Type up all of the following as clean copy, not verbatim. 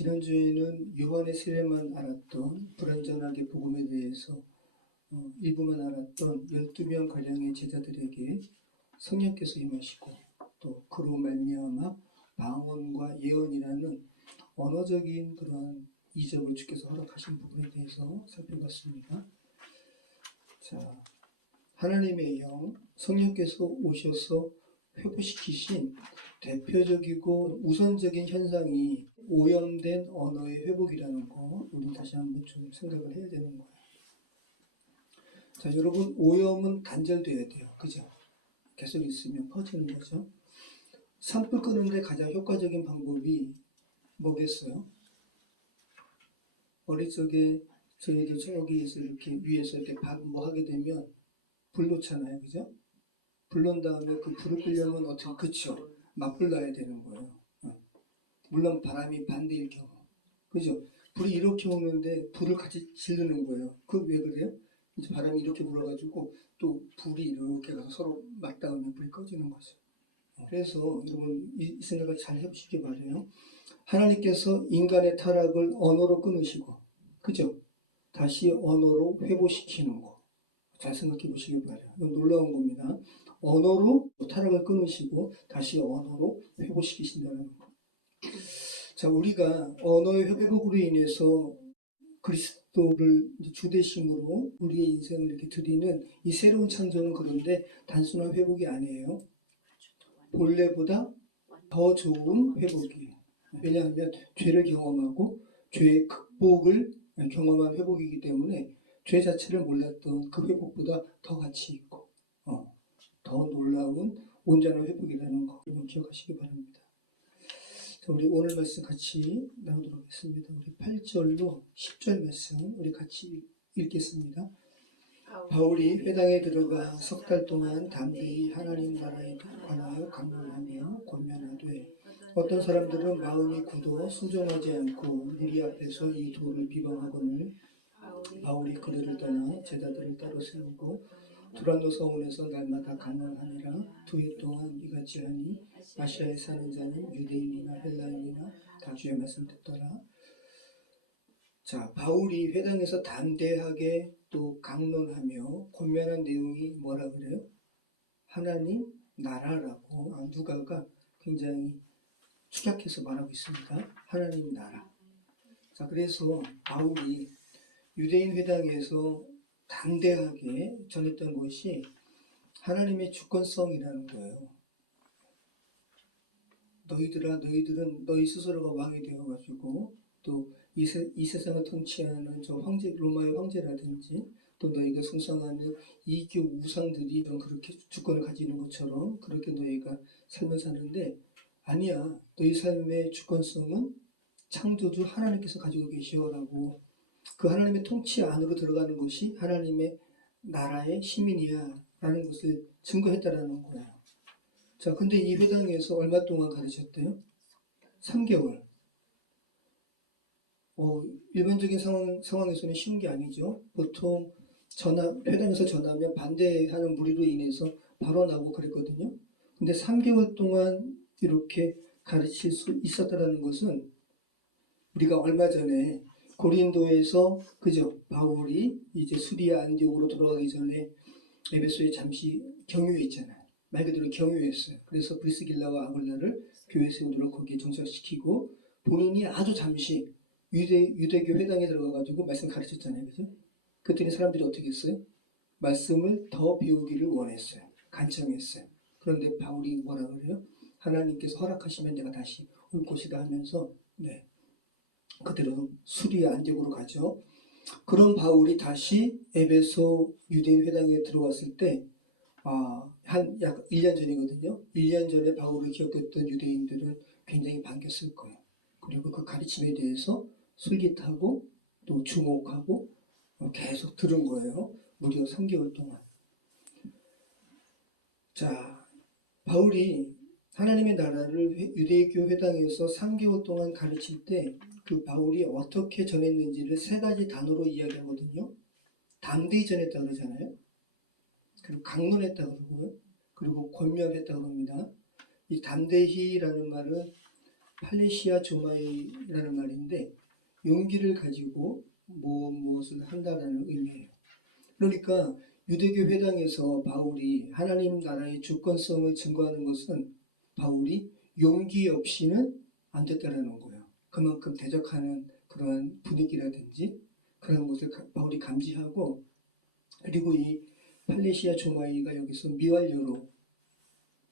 지난주에는 요한의 세례만 알았던 불완전하게 복음에 대해서 일부만 알았던 12명 가량의 제자들에게 성령께서 임하시고 또 그로 말미암아 방언과 예언이라는 언어적인 그러한 이적을 주께서 허락하신 부분에 대해서 살펴봤습니다. 자, 하나님의 영, 성령께서 오셔서 회복시키신 대표적이고 우선적인 현상이 오염된 언어의 회복이라는 거 우리 다시 한번 좀 생각을 해야 되는 거예요. 자, 여러분, 오염은 단절돼야 돼요. 그죠? 계속 있으면 퍼지는 거죠. 산불 끄는데 가장 효과적인 방법이 뭐겠어요? 어릴 적에 저희들 저기에서 이렇게 위에서 이렇게 뭐 하게 되면 불 놓잖아요. 그죠? 불 놓은 다음에 그 불을 끄려면 어떻게, 그쵸? 맞불 놔야 되는 거예요. 물론 바람이 반대일 경우. 그죠? 불이 이렇게 오는데 불을 같이 지르는 거예요. 그 왜 그래요? 이제 바람이 이렇게 불어가지고 또 불이 이렇게 가서 서로 맞닿으면 불이 꺼지는 거죠. 그래서 여러분 이 생각을 잘 해보시기 바라요. 하나님께서 인간의 타락을 언어로 끊으시고, 그죠? 다시 언어로 회복시키는 거. 잘 생각해 보시기 바라요. 이건 놀라운 겁니다. 언어로 타락을 끊으시고 다시 언어로 회복시키신다는 거. 자, 우리가 언어의 회복으로 인해서 그리스도를 주되심으로 우리의 인생을 이렇게 드리는 이 새로운 창조는 그런데 단순한 회복이 아니에요. 본래보다 더 좋은 회복이에요. 왜냐하면 죄를 경험하고 죄의 극복을 경험한 회복이기 때문에 죄 자체를 몰랐던 그 회복보다 더 가치 있고 더 놀라운 온전한 회복이라는 거 여러분 기억하시기 바랍니다. 자, 우리 오늘 말씀 같이 나누도록 하겠습니다. 우리 8절로 10절 말씀 우리 같이 읽겠습니다. 바울이 회당에 들어가 석 달 동안 담대히 하나님 나라에 관하여 강론하며 권면하되 어떤 사람들은 마음이 굳어 순종하지 않고 무리 앞에서 이 도를 비방하거늘 바울이 그들을 떠나 제자들을 따로 세우고 두란노 서원에서 날마다 강론하니라. 2해 동안 이같이 하니 아시아에 사는 자는 유대인이나 헬라인이나 다 주의 말씀 듣더라. 자, 바울이 회당에서 담대하게 또 강론하며 권면한 내용이 뭐라 그래요? 하나님 나라라고 누가가 굉장히 축약해서 말하고 있습니다. 하나님 나라. 자, 그래서 바울이 유대인 회당에서 담대하게 전했던 것이 하나님의 주권성이라는 거예요. 너희들은 너희 스스로가 왕이 되어가지고 또 이 세상을 통치하는 저 황제, 로마의 황제라든지 또 너희가 숭상하는 이교 우상들이 그렇게 주권을 가지는 것처럼 그렇게 너희가 삶을 사는데 아니야. 너희 삶의 주권성은 창조주 하나님께서 가지고 계시오라고 그 하나님의 통치 안으로 들어가는 것이 하나님의 나라의 시민이야 라는 것을 증거했다라는 거예요. 자, 근데 이 회당에서 얼마 동안 가르쳤대요? 3개월. 일반적인 상황에서는 쉬운 게 아니죠. 보통 회당에서 전하면 반대하는 무리로 인해서 바로 나오고 그랬거든요. 근데 3개월 동안 이렇게 가르칠 수 있었다는 것은 우리가 얼마 전에 고린도에서 그죠? 바울이 이제 수리아 안디옥으로 돌아가기 전에 에베소에 잠시 경유했잖아요. 말 그대로 경유했어요. 그래서 브리스길라와 아굴라를 교회 세우도록 거기에 정착시키고 본인이 아주 잠시 유대교 회당에 들어가가지고 말씀 가르쳤잖아요. 그죠? 그랬더니 사람들이 어떻게 했어요? 말씀을 더 배우기를 원했어요. 간청했어요. 그런데 바울이 뭐라 그래요? 하나님께서 허락하시면 내가 다시 올 것이다 하면서 그대로 수리아 안디옥으로 가죠. 그런 바울이 다시 에베소 유대인 회당에 들어왔을 때 한 약 1년 전이거든요. 1년 전에 바울을 기억했던 유대인들은 굉장히 반겼을 거예요. 그리고 그 가르침에 대해서 솔깃하고 또 주목하고 계속 들은 거예요. 무려 3개월 동안. 자, 바울이 하나님의 나라를 유대교 회당에서 3개월 동안 가르칠 때 그 바울이 어떻게 전했는지를 3가지 단어로 이야기하거든요. 담대히 전했다고 그러잖아요. 그리고 강론했다고 그러고요. 그리고 권면했다고 합니다. 이 담대히라는 말은 팔레시아 조마이라는 말인데 용기를 가지고 무엇을 한다라는 의미예요. 그러니까 유대교 회당에서 바울이 하나님 나라의 주권성을 증거하는 것은 바울이 용기 없이는 안 됐다라는 거예요. 그만큼 대적하는 그러한 분위기라든지 그런 것을 바울이 감지하고, 그리고 이 팔레시아 조마이가 여기서 미완료로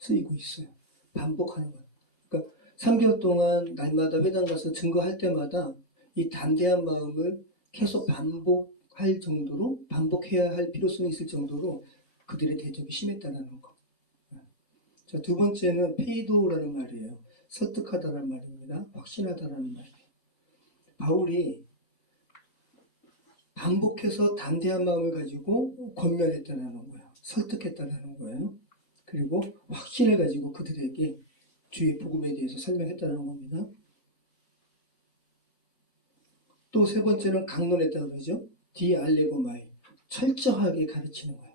쓰이고 있어요. 반복하는 거예요. 그러니까 3개월 동안 날마다 회당 가서 증거할 때마다 이 담대한 마음을 계속 반복할 정도로, 반복해야 할 필요성이 있을 정도로 그들의 대적이 심했다는 거. 자, 두 번째는 페이도라는 말이에요. 설득하다라는 말입니다. 확신하다라는 말이에요. 바울이 반복해서 담대한 마음을 가지고 권면했다는 거예요. 설득했다는 거예요. 그리고 확신을 가지고 그들에게 주의 복음에 대해서 설명했다는 겁니다. 또 세 번째는 강론했다고 그러죠. 디알레고마이, 철저하게 가르치는 거예요.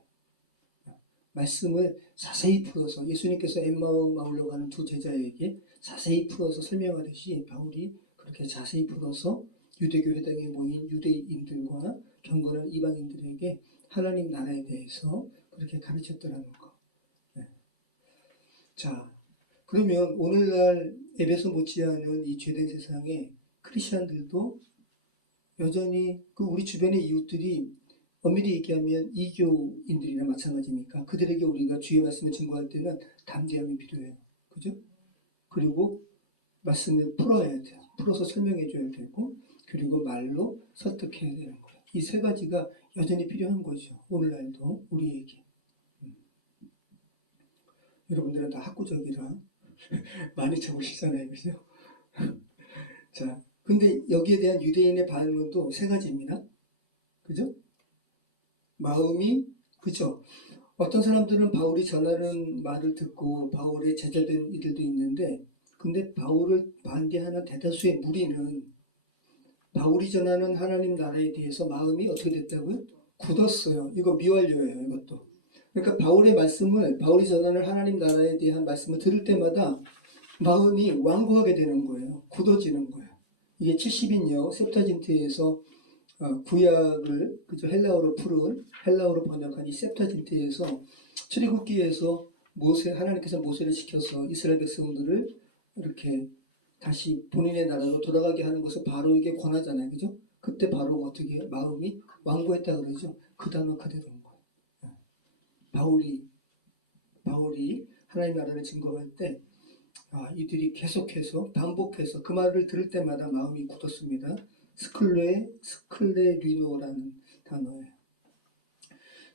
말씀을 자세히 풀어서 예수님께서 엠마오로 가는 두 제자에게 자세히 풀어서 설명하듯이 바울이 그렇게 자세히 풀어서 유대교 회당에 모인 유대인들과 경건한 이방인들에게 하나님 나라에 대해서 그렇게 가르쳤더라는 거. 네. 자, 그러면 오늘날 에베소 못지않은 이 죄된 세상에 크리스천들도 여전히 그 우리 주변의 이웃들이 엄밀히 얘기하면 이교인들이나 마찬가지니까 그들에게 우리가 주의 말씀을 증거할 때는 담대함이 필요해요. 그죠? 그리고 말씀을 풀어야 돼요. 풀어서 설명해 줘야 되고, 그리고 말로 설득해야 되는 거예요. 이 세 가지가 여전히 필요한 거죠. 오늘날도 우리에게. 여러분들은 다 학구적이라 많이 적으시잖아요. 그죠? 자, 근데 여기에 대한 유대인의 반응도 세 가지입니다. 그죠? 마음이, 그죠? 어떤 사람들은 바울이 전하는 말을 듣고 바울의 제자된 이들도 있는데, 근데 바울을 반대하는 대다수의 무리는 바울이 전하는 하나님 나라에 대해서 마음이 어떻게 됐다고요? 굳었어요. 이거 미완료예요. 이것도. 그러니까 바울의 말씀을, 바울이 전하는 하나님 나라에 대한 말씀을 들을 때마다 마음이 완고하게 되는 거예요. 굳어지는 거예요. 이게 70인요 셉타진트에서 구약을 그저 헬라어로 푸른, 헬라어로 번역한 이 셉타진트에서 출애굽기에서 하나님께서 모세를 시켜서 이스라엘 백성들을 이렇게 다시 본인의 나라로 돌아가게 하는 것을 바로에게 권하잖아요. 그죠? 그때 바로 어떻게 마음이 완고했다 그러죠. 그 단어 그대로인 거예요. 바울이 하나님 나라를 증거할 때 이들이 계속해서 반복해서 그 말을 들을 때마다 마음이 굳었습니다. 스클레리노라는 단어예요.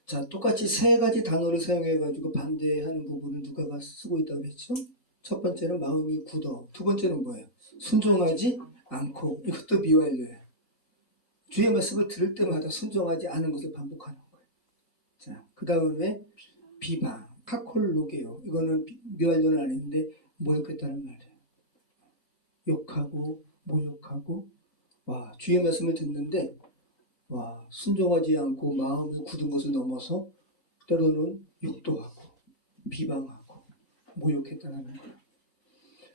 자, 똑같이 세 가지 단어를 사용해가지고 반대하는 부분을 누가가 쓰고 있다고 했죠? 첫 번째는 마음이 굳어. 두 번째는 뭐예요? 순종하지 않고. 이것도 미완료예요. 주의 말씀을 들을 때마다 순종하지 않은 것을 반복하는 거예요. 자, 그 다음에 비방, 카콜로게요. 이거는 미완료는 아닌데 모욕했다는 말이에요. 욕하고 모욕하고, 주의 말씀을 듣는데 순종하지 않고 마음을 굳은 것을 넘어서 때로는 욕도 하고 비방하고 모욕했다는 거예요.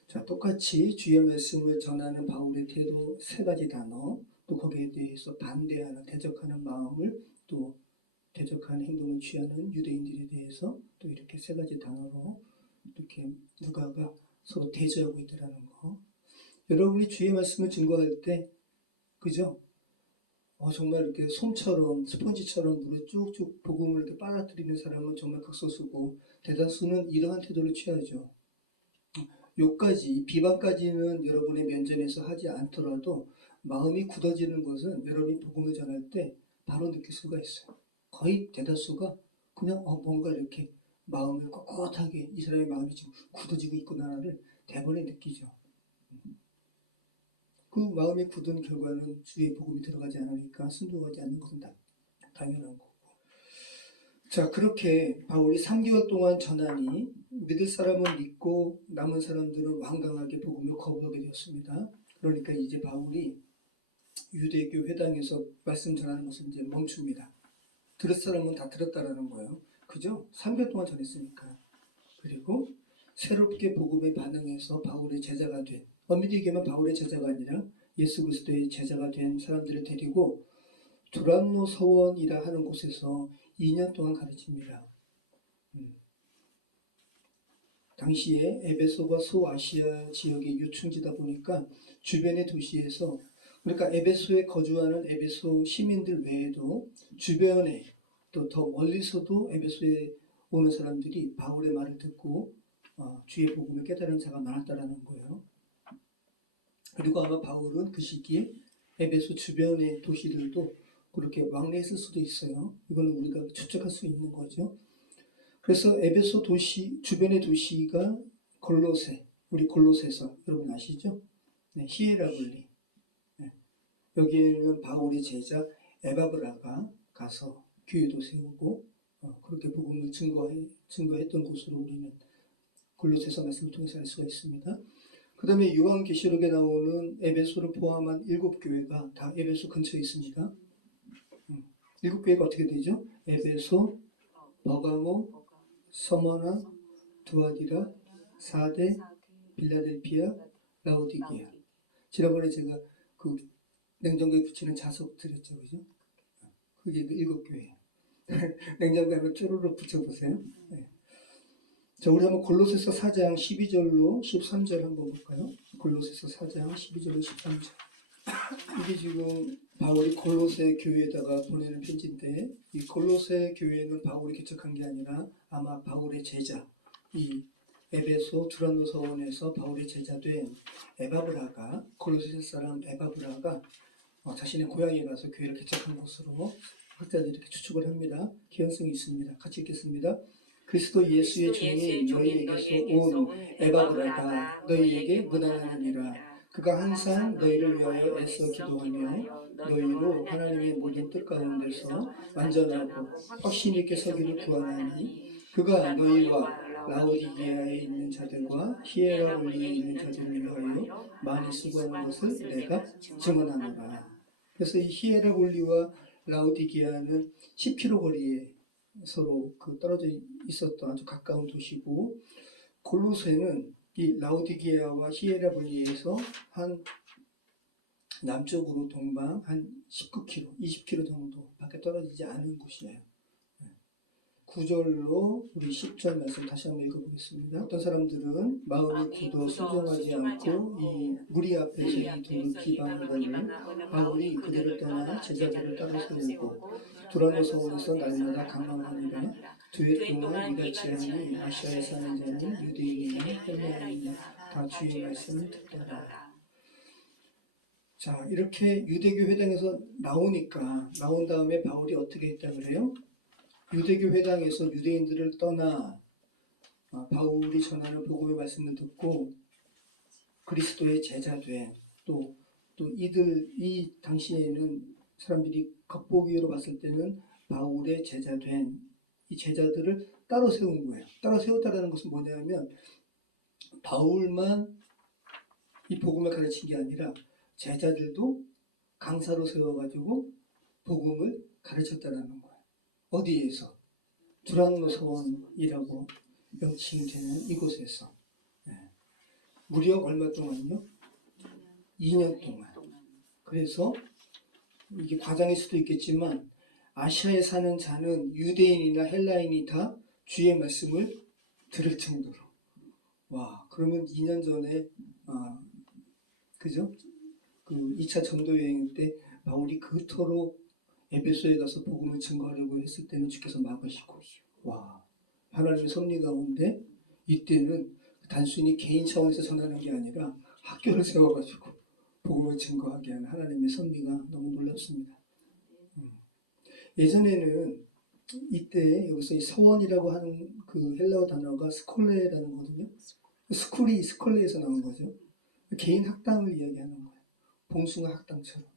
자, 똑같이 주의 말씀을 전하는 바울의 태도 세 가지 단어, 또 거기에 대해서 반대하는, 대적하는 마음을, 또 대적하는 행동을 취하는 유대인들에 대해서 또 이렇게 세 가지 단어로 이렇게 누가가 서로 대조하고 있다는 거. 여러분이 주의 말씀을 증거할 때, 그죠? 정말 이렇게 솜처럼, 스펀지처럼 물에 쭉쭉 복음을 이렇게 빨아들이는 사람은 정말 극소수고, 대다수는 이러한 태도를 취하죠. 욕까지, 비방까지는 여러분의 면전에서 하지 않더라도 마음이 굳어지는 것은 여러분이 복음을 전할 때 바로 느낄 수가 있어요. 거의 대다수가 그냥 뭔가 이렇게 마음을 꼿꼿하게, 이 사람의 마음이 지금 굳어지고 있구나를 대번에 느끼죠. 그 마음이 굳은 결과는 주의 복음이 들어가지 않으니까 순종하지 않는 것은 당연한 거고. 자, 그렇게 바울이 3개월 동안 전하니 믿을 사람은 믿고 남은 사람들은 완강하게 복음을 거부하게 되었습니다. 그러니까 이제 바울이 유대교 회당에서 말씀 전하는 것을 이제 멈춥니다. 들을 사람은 다 들었다라는 거예요. 그죠? 3개월 동안 전했으니까. 그리고 새롭게 복음에 반응해서 바울의 제자가 된 엄밀히 얘기하면 바울의 제자가 아니라 예수 그리스도의 제자가 된 사람들을 데리고 두란노 서원이라 하는 곳에서 2년 동안 가르칩니다. 당시에 에베소가 소아시아 지역의 유충지다 보니까 주변의 도시에서, 그러니까 에베소에 거주하는 에베소 시민들 외에도 주변에 또 더 멀리서도 에베소에 오는 사람들이 바울의 말을 듣고 주의 복음을 깨달은 자가 많았다라는 거예요. 그리고 아마 바울은 그 시기에 에베소 주변의 도시들도 그렇게 왕래했을 수도 있어요. 이거는 우리가 추측할 수 있는 거죠. 그래서 에베소 도시 주변의 도시가 골로새, 우리 골로새서 여러분 아시죠? 네, 히에라볼리. 네. 여기에는 바울의 제자 에바브라가 가서 교회도 세우고 그렇게 복음을 증거했던 곳으로 우리는 골로새서 말씀을 통해서 알 수가 있습니다. 그 다음에 요한계시록에 나오는 에베소를 포함한 7교회가 다 에베소 근처에 있습니다. 7교회가 어떻게 되죠? 에베소, 버가모, 서머나, 두아디라, 사데, 빌라델피아, 라오디게아. 지난번에 제가 그 냉장고에 붙이는 자석 드렸죠, 그죠? 그게 그 7교회. 냉장고에 한번 쪼르륵 붙여보세요. 네. 자, 우리 한번 골로새서 4장 12절로 13절 한번 볼까요? 골로새서 4장 12절로 13절. 이게 지금 바울이 골로새 교회에다가 보내는 편지인데, 이 골로새 교회는 바울이 개척한 게 아니라 아마 바울의 제자, 이 에베소 두란노 서원에서 바울의 제자된 에바브라가, 골로새 사람 에바브라가 자신의 고향에 가서 교회를 개척한 것으로 학자들이 이렇게 추측을 합니다. 개연성이 있습니다. 같이 읽겠습니다. 그리스도 예수의 종이 너희에게서 온 에바브라가 너희에게 문안하느니라. 그가 항상 너희를 위하여 애써 기도하며 너희로 하나님의 모든 뜻 가운데서 완전하고 확신 있게 서기를 구하나니, 그가 너희와 라오디게아에 있는 자들과 히에라볼리에 있는 자들을 위하여 많이 수고하는 것을 내가 증언하노라. 그래서 이 히에라볼리와 라오디게아는 10km 거리에 서로 떨어져 있었던 아주 가까운 도시고, 골로새는 이 라오디게아와 히에라볼리에서 한 남쪽으로 동방 한 19km, 20km 정도 밖에 떨어지지 않은 곳이에요. 9절로 우리 10절 말씀 다시 한번 읽어보겠습니다. 어떤 사람들은 마음이 굳어 순종하지 않고 이 무리 앞에서 이 돌을 비방하거늘 바울이 그들을 떠나 제자들을 따라 세우고 두란노 서원에서 날마다 강론하니라. 두 해 동안 이같이 하니 아시아에 사는 자는 유대인이나 헬라인이나 다 주의 말씀을 듣더라. 자, 이렇게 유대교 회당에서 나온 다음에 바울이 어떻게 했다 그래요? 유대교 회당에서 유대인들을 떠나 바울이 전하는 복음의 말씀을 듣고 그리스도의 제자된, 또 이 당시에는 사람들이 겉보기로 봤을 때는 바울의 제자된 이 제자들을 따로 세운 거예요. 따로 세웠다는 것은 뭐냐면 바울만 이 복음을 가르친 게 아니라 제자들도 강사로 세워가지고 복음을 가르쳤다는 거예요. 어디에서? 두란노 서원이라고 명칭되는 이곳에서. 무려 얼마 동안요? 2년 동안. 그래서 이게 과장일 수도 있겠지만 아시아에 사는 자는 유대인이나 헬라인이 다 주의 말씀을 들을 정도로. 와, 그러면 2년 전에 그죠? 그 2차 전도 여행 때 바울이 그토록 에베소에 가서 복음을 증거하려고 했을 때는 주께서 막으시고, 와, 하나님의 섭리 가운데 이때는 단순히 개인 차원에서 전하는 게 아니라 학교를 세워가지고 복음을 증거하게 하는 하나님의 섭리가 너무 놀랍습니다. 예전에는 이때 여기서 이 서원이라고 하는 그 헬라어 단어가 스콜레라는 거거든요. 스쿨이 스콜레에서 나온 거죠. 개인 학당을 이야기하는 거예요. 봉숭아 학당처럼.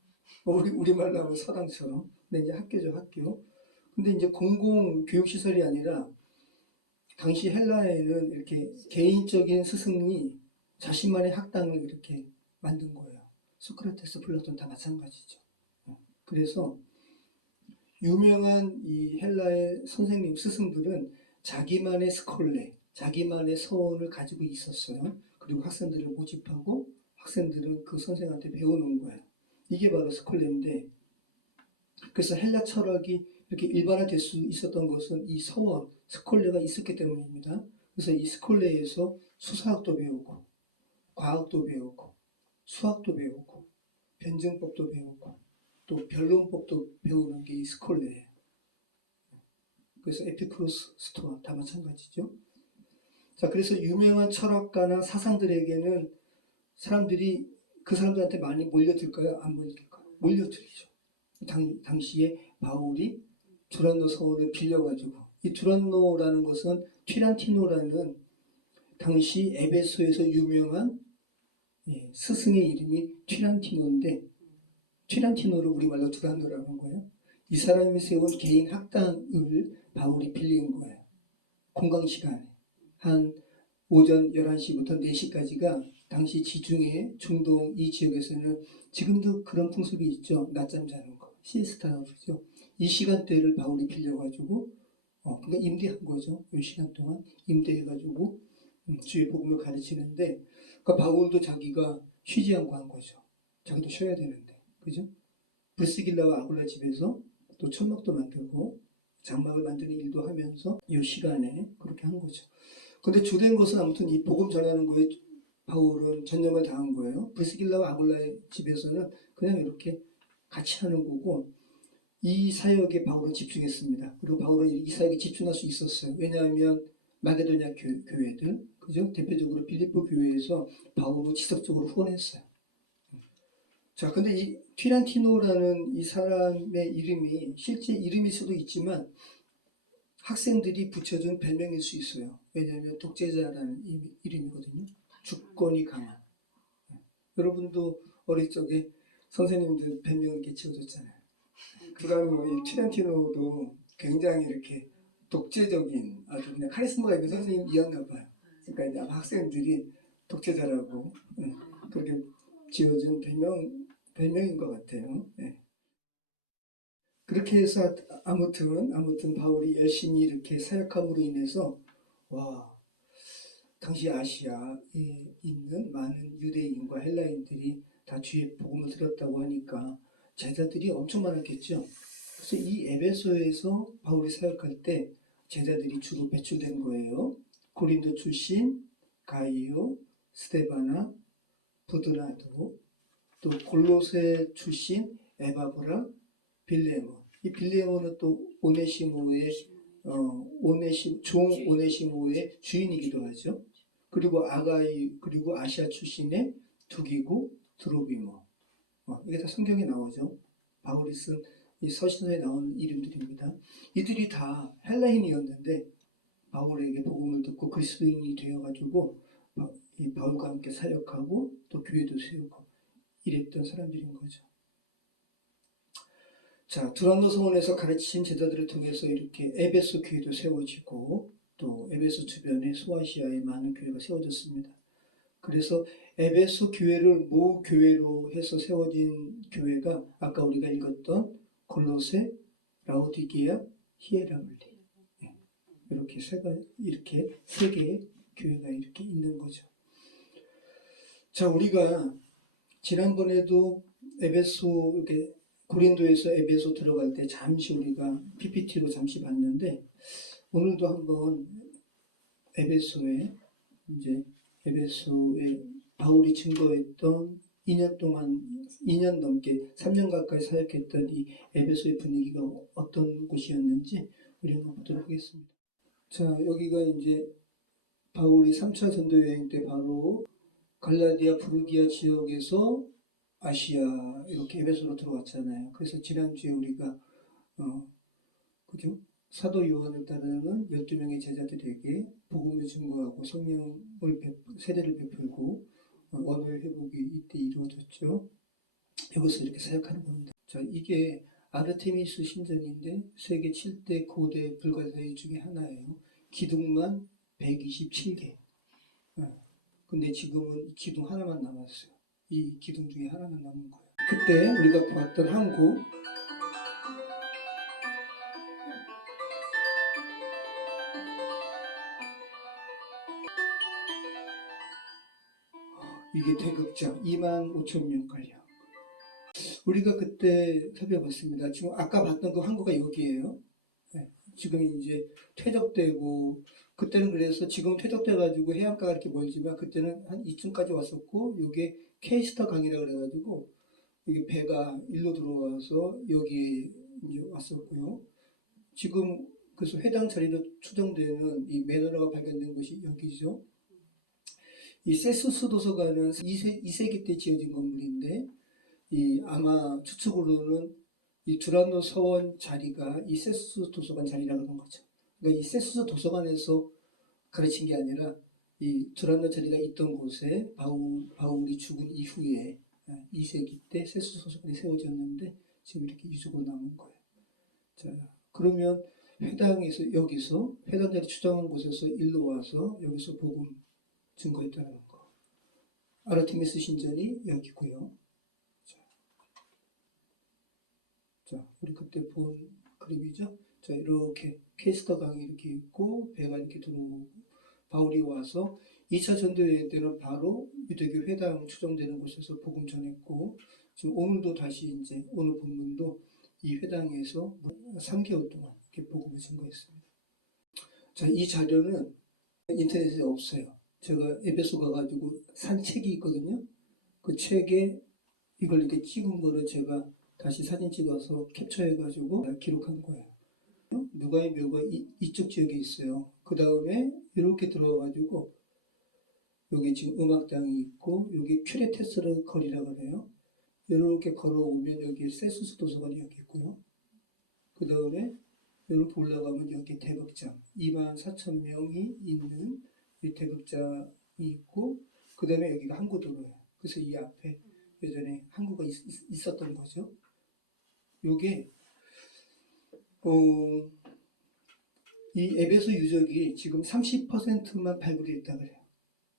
우리말로 하면 서당처럼. 근데 이제 학교죠, 학교. 근데 이제 공공 교육시설이 아니라 당시 헬라에는 이렇게 개인적인 스승이 자신만의 학당을 이렇게 만든 거예요. 소크라테스, 플라톤 다 마찬가지죠. 그래서 유명한 이 헬라의 선생님, 스승들은 자기만의 스콜레, 자기만의 서원을 가지고 있었어요. 그리고 학생들을 모집하고 학생들은 그 선생한테 배우는 거예요. 이게 바로 스콜레인데, 그래서 헬라 철학이 이렇게 일반화될 수 있었던 것은 이 서원, 스콜레가 있었기 때문입니다. 그래서 이 스콜레에서 수사학도 배우고, 과학도 배우고, 수학도 배우고, 변증법도 배우고, 또 변론법도 배우는 게 이 스콜레예요. 그래서 에피쿠로스, 스토아 다 마찬가지죠. 자, 그래서 유명한 철학가나 사상들에게는 사람들이 그 사람들한테 많이 몰려들까요? 안 몰릴까요? 몰려들죠. 당시에 바울이 두란노 서원을 빌려가지고, 이 두란노라는 것은 튀란티노라는 당시 에베소에서 유명한 스승의 이름이 튀란티노인데, 튀란티노를 우리말로 두란노라고 하는 거예요. 이 사람이 세운 개인 학당을 바울이 빌린 거예요. 공강 시간에 한 오전 11시부터 4시까지가 당시 지중해 중동 이 지역에서는 지금도 그런 풍습이 있죠. 낮잠 자는 거, 시에스타라고 그러죠. 이 시간대를 바울이 빌려가지고 그러니까 임대한 거죠. 이 시간 동안 임대해가지고 주의 복음을 가르치는데, 그러니까 바울도 자기가 쉬지 않고 한 거죠. 자기도 쉬어야 되는데, 그죠? 브리스길라와 아굴라 집에서 또 천막도 만들고 장막을 만드는 일도 하면서 이 시간에 그렇게 한 거죠. 근데 주된 것은 아무튼 이 복음 전하는 거에 바울은 전념을 다한 거예요. 브리스길라와 아굴라의 집에서는 그냥 이렇게 같이 하는 거고, 이 사역에 바울은 집중했습니다. 그리고 바울은 이 사역에 집중할 수 있었어요. 왜냐하면 마게도냐 교회들, 그죠? 대표적으로 빌립보 교회에서 바울은 지속적으로 후원했어요. 자, 근데 이 튀란티노라는 이 사람의 이름이 실제 이름일 수도 있지만 학생들이 붙여준 별명일 수 있어요. 왜냐하면 독재자라는 이름이거든요. 주권이 강한. 여러분도 어릴 적에 선생님들 별명을 이렇게 지어줬잖아요. 그다음에 이 튀란티노도 굉장히 이렇게 독재적인 아주 그냥 카리스마가 있는 선생님이었나 봐요. 그러니까 이제 학생들이 독재자라고 그렇게 지어준 별명인 것 같아요. 네. 그렇게 해서 아무튼 바울이 열심히 이렇게 사역함으로 인해서 당시 아시아에 있는 많은 유대인과 헬라인들이 다 주의 복음을 들었다고 하니까 제자들이 엄청 많았겠죠. 그래서 이 에베소에서 바울이 사역할 때 제자들이 주로 배출된 거예요. 고린도 출신 가이오, 스데바나, 부드라도, 또 골로새 출신 에바브라, 빌레몬. 이 빌레몬은 또 오네시모의 종 오네시모의 주인이기도 하죠. 그리고 그리고 아시아 출신의 두기고 드로비모. 이게 다 성경에 나오죠. 바울이 쓴 이 서신서에 나오는 이름들입니다. 이들이 다 헬라인이었는데 바울에게 복음을 듣고 그리스도인이 되어가지고 이 바울과 함께 사역하고 또 교회도 세우고 이랬던 사람들인 거죠. 자, 두란노 서원에서 가르치신 제자들을 통해서 이렇게 에베소 교회도 세워지고 또 에베소 주변에 소아시아에 많은 교회가 세워졌습니다. 그래서 에베소 교회를 모교회로 해서 세워진 교회가 아까 우리가 읽었던 골로새, 라오디게아, 히에라볼리, 이렇게 세 개의 교회가 이렇게 있는 거죠. 자, 우리가 지난번에도 에베소 이렇게 고린도에서 에베소 들어갈 때 잠시 우리가 PPT로 잠시 봤는데, 오늘도 한번 에베소에 바울이 증거했던 2년 넘게 3년 가까이 사역했던 이 에베소의 분위기가 어떤 곳이었는지 우리 한번 보도록 하겠습니다. 자, 여기가 이제 바울이 3차 전도 여행 때 바로 갈라디아 부르기아 지역에서 아시아 이렇게 에베소로 들어왔잖아요. 그래서 지난주에 우리가 그죠? 사도 요한을 따르는 12명의 제자들에게 복음을 증거하고 세례를 베풀고 언어의 회복이 이때 이루어졌죠. 여기서 이렇게 사역하는 겁니다. 자, 이게 아르테미스 신전인데 세계 7대 고대 불가사의 중에 하나예요. 기둥만 127개. 근데 지금은 기둥 하나만 남았어요. 이 기둥 중에 하나만 남은 거예요. 그때 우리가 봤던 항구, 이게 대극장 25,000명가량. 우리가 그때 살펴봤습니다. 지금 아까 봤던 그 항구가 여기에요. 네. 지금 이제 퇴적되고, 그때는 그래서 지금 퇴적돼가지고 해안가가 이렇게 멀지만 그때는 한 이쯤까지 왔었고, 요게 케이스터 강이라 그래가지고 이게 배가 일로 들어와서 여기 이제 왔었고요. 지금 그래서 해당 자리로 추정되는 이 매너가 발견된 곳이 여기죠. 이 세수스 도서관은 2세기 때 지어진 건물인데, 아마 추측으로는 이 두란노 서원 자리가 이 세수스 도서관 자리라고 하는 거죠. 그러니까 이 세수스 도서관에서 가르친 게 아니라 이 두란노 자리가 있던 곳에 바울이 죽은 이후에 2세기 때 세수스 도서관이 세워졌는데 지금 이렇게 유적으로 남은 거예요. 자, 그러면 회당에서 여기서 회당 자리 추정한 곳에서 일로 와서 여기서 복음 증거했다는 거. 아르테미스 신전이 여기고요. 자, 우리 그때 본 그림이죠. 자, 이렇게 케이스터 강이 이렇게 있고 배가 이렇게 들어오고 바울이 와서 2차 전도여행 때는 바로 유대교 회당 추정되는 곳에서 복음 전했고, 지금 오늘도 다시 이제 오늘 본문도 이 회당에서 3개월 동안 이렇게 복음을 증거했습니다. 자, 이 자료는 인터넷에 없어요. 제가 에베소 가가지고 산 책이 있거든요. 그 책에 이걸 이렇게 찍은 거를 제가 다시 사진 찍어서 캡처해가지고 기록한 거예요. 누가의 묘가 이쪽 지역에 있어요. 그 다음에 이렇게 들어와가지고 여기 지금 음악당이 있고 여기 큐레테스르 거리라고 그래요. 이렇게 걸어오면 여기 세수스 도서관이 여기 있고요. 그 다음에 이렇게 올라가면 여기 대극장 24,000명이 있는 이 대극장이 있고, 그 다음에 여기가 항구도로예요. 그래서 이 앞에 예전에 항구가 있었던 거죠. 요게 이 에베소 유적이 지금 30%만 발굴이 됐다 그래요.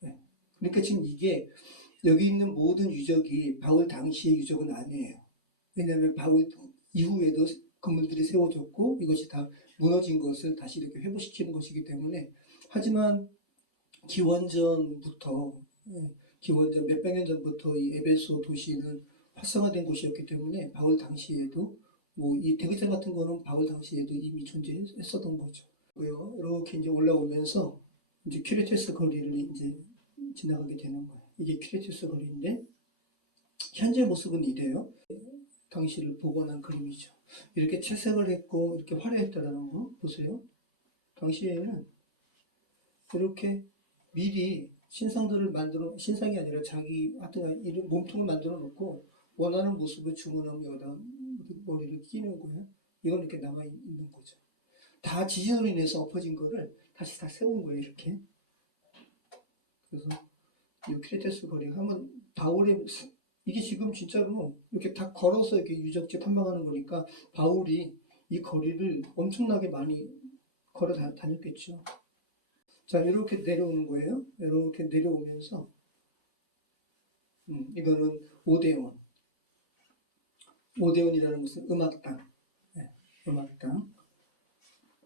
네. 그러니까 지금 이게 여기 있는 모든 유적이 바울 당시의 유적은 아니에요. 왜냐하면 바울 이후에도 건물들이 세워졌고 이것이 다 무너진 것을 다시 이렇게 회복시키는 것이기 때문에, 하지만 기원전 몇백 년 전부터 이 에베소 도시는 활성화된 곳이었기 때문에 바울 당시에도 이 대극장 같은 거는 바울 당시에도 이미 존재했었던 거죠. 이렇게 이제 올라오면서 이제 큐레테스 거리를 이제 지나가게 되는 거예요. 이게 큐레테스 거리인데 현재 모습은 이래요. 당시를 복원한 그림이죠. 이렇게 채색을 했고 이렇게 화려했다라는 거 보세요. 당시에는 이렇게 미리 신상들을 신상이 아니라 자기 하여튼 이런 몸통을 만들어 놓고 원하는 모습을 주문하면 여기다 머리를 끼는 거예요. 이건 이렇게 남아 있는 거죠. 다 지진으로 인해서 엎어진 거를 다시 다 세운 거예요, 이렇게. 그래서 이 큐레테스 거리가 한번 바울의 이게 지금 진짜로 이렇게 다 걸어서 이렇게 유적지 탐방하는 거니까 바울이 이 거리를 엄청나게 많이 걸어 다녔겠죠. 자, 이렇게 내려오는 거예요. 이렇게 내려오면서 이거는 오데온이라는 것은 음악당. 네, 음악당.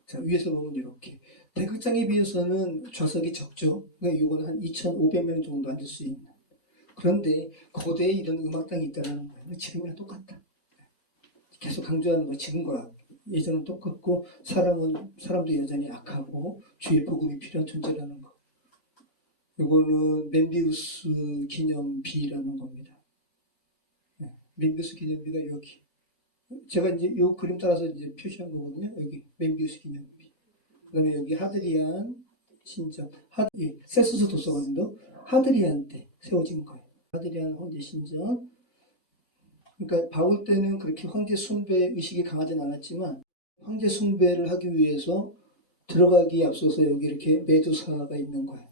자, 위에서 보면 이렇게 대극장에 비해서는 좌석이 적죠. 그러니까 이거는 한 2,500명 정도 앉을 수 있는. 그런데 거대에 이런 음악당이 있다는 거예요. 지금이랑 똑같다. 계속 강조하는 거 지금과 예전은 똑같고 사람도 여전히 악하고 주의 복음이 필요한 존재라는 거. 이거는 멤비우스 기념비라는 겁니다. 네, 멤비우스 기념비가 여기. 제가 이제 이 그림 따라서 이제 표시한 거거든요. 여기 멤비우스 기념비. 그다음에 여기 하드리안 신전, 세수스 도서관도 하드리안 때 세워진 거예요. 하드리안 황제 신전. 그러니까 바울 때는 그렇게 황제 숭배 의식이 강하진 않았지만 황제 숭배를 하기 위해서 들어가기에 앞서서 여기 이렇게 메두사가 있는 거예요.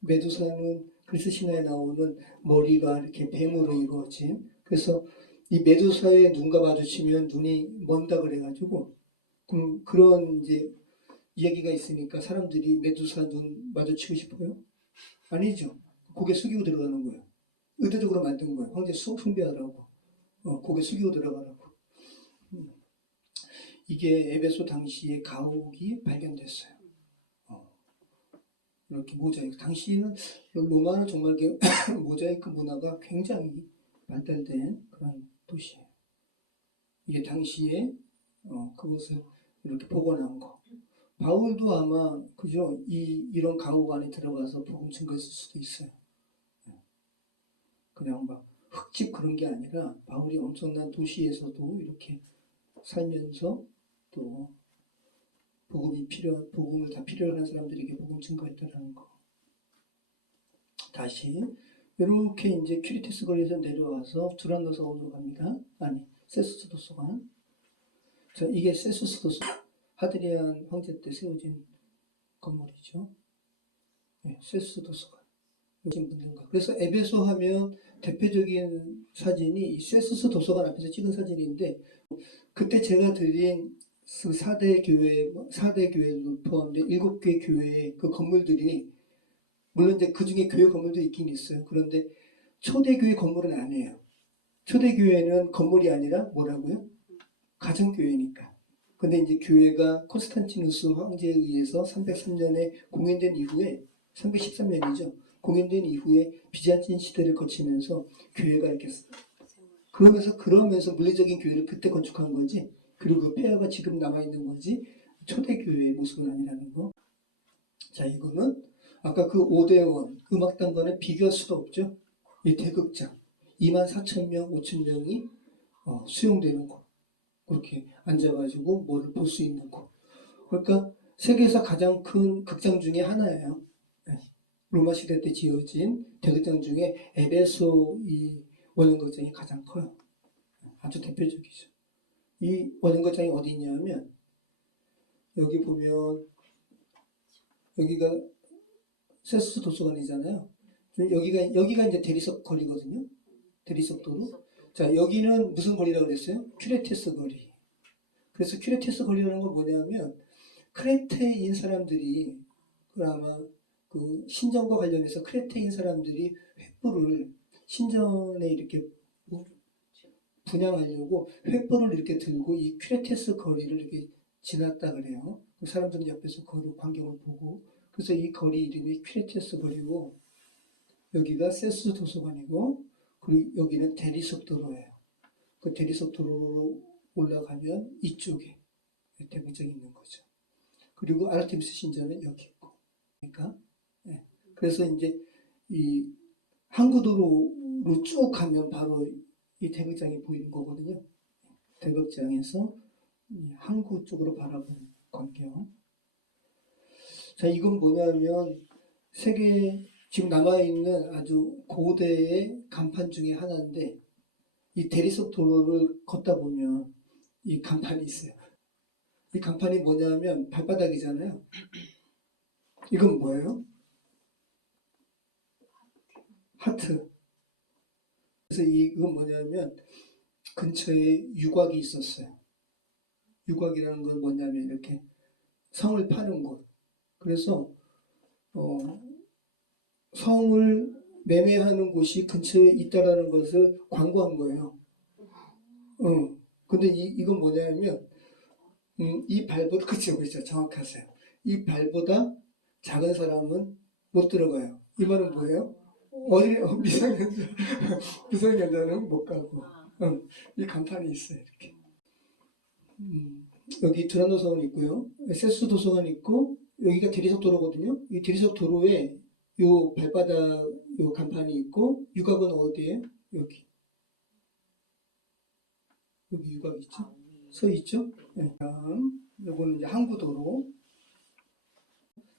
메두사는 그리스 신화에 나오는 머리가 이렇게 뱀으로 이루어진, 그래서 이 메두사의 눈과 마주치면 눈이 먼다 그래가지고 그런 이제 이야기가 있으니까 사람들이 메두사 눈 마주치고 싶어요? 아니죠. 고개 숙이고 들어가는 거예요. 의도적으로 만든 거예요. 황제 숭배하라고. 고개 숙이고 들어가라고. 이게 에베소 당시에 가옥이 발견됐어요. 이렇게 모자이크. 당시는 로마는 정말 모자이크 문화가 굉장히 발달된 그런 도시예요. 이게 당시에 그것을 이렇게 복원한 거. 바울도 아마 그죠? 이런 감옥 안에 들어가서 복음 증거했을 수도 있어요. 그냥 막 흙집 그런 게 아니라 바울이 엄청난 도시에서도 이렇게 살면서 또 복음을 다 필요로 하는 사람들에게 복음 증거했다라는 거. 다시 이렇게 이제 큐리테스 거리에서 내려와서 두란노성으로 갑니다. 아니 세수스 도서관. 자, 이게 세수스 도서관. 하드리안 황제 때 세워진 건물이죠. 네, 세수스 도서관. 그래서 에베소 하면 대표적인 사진이 이 세수스 도서관 앞에서 찍은 사진인데, 그때 제가 드린 그 4대 교회를 포함된 7개 교회의 그 건물들이, 물론 이제 그 중에 교회 건물도 있긴 있어요. 그런데 초대교회 건물은 아니에요. 초대교회는 건물이 아니라 뭐라고요? 가정교회니까. 근데 이제 교회가 콘스탄티누스 황제에 의해서 303년에 공연된 이후에, 313년이죠. 공연된 이후에 비잔틴 시대를 거치면서 교회가 이렇게 그러면서 물리적인 교회를 그때 건축한 거지. 그리고 그 폐허가 지금 남아있는 거지. 초대교회의 모습은 아니라는 거. 자, 이거는 아까 그 오대원 음악단과는 비교할 수도 없죠. 이 대극장 24,000명, 5,000명이 수용되는 곳. 그렇게 앉아가지고 뭐를 볼 수 있는 곳. 그러니까 세계에서 가장 큰 극장 중에 하나예요. 로마 시대 때 지어진 대극장 중에 에베소 이 원형극장이 가장 커요. 아주 대표적이죠. 이 원형극장이 어디 있냐면, 여기 보면 여기가 세수스 도서관이잖아요. 여기가 이제 대리석 거리거든요. 대리석 도로. 자, 여기는 무슨 거리라고 그랬어요? 큐레테스 거리. 그래서 큐레테스 거리라는 건 뭐냐면, 크레테인 사람들이 아마 그 신전과 관련해서 크레테인 사람들이 횃불을 신전에 이렇게 분양하려고 횃불을 이렇게 들고 이 큐레테스 거리를 이렇게 지났다 그래요. 사람들은 옆에서 그 광경을 보고, 그래서 이 거리 이름이 큐레테스 거리고, 여기가 세수 도서관이고, 그리고 여기는 대리석도로예요. 그 대리석도로로 올라가면 이쪽에 대극장이 있는 거죠. 그리고 아르테미스 신전은 여기 있고. 그러니까 그래서 이제 이 항구도로로 쭉 가면 바로 이 대극장이 보이는 거거든요. 대극장에서 항구 쪽으로 바라보는 광경. 자, 이건 뭐냐면 세계 지금 남아있는 아주 고대의 간판 중에 하나인데, 이 대리석 도로를 걷다 보면 이 간판이 있어요. 이 간판이 뭐냐면 발바닥이잖아요. 이건 뭐예요? 하트. 그래서 이건 뭐냐면 근처에 유곽이 있었어요. 유곽이라는 건 뭐냐면 이렇게 성을 파는 곳. 그래서 성을 매매하는 곳이 근처에 있다라는 것을 광고한 거예요. 근데 이건 뭐냐면 이 발보다, 그쵸, 정확하세요. 이 발보다 작은 사람은 못 들어가요. 이 말은 뭐예요? 미성년자는 못 가고. 이 간판이 있어요, 이렇게. 여기 두란노성은 있고요. 세수 도서관 있고, 여기가 대리석 도로거든요. 이 대리석 도로에 요 발바닥 요 간판이 있고, 유곽은 어디에? 여기 유곽 있죠? 서 있죠? 네. 다음, 요거는 이제 항구도로.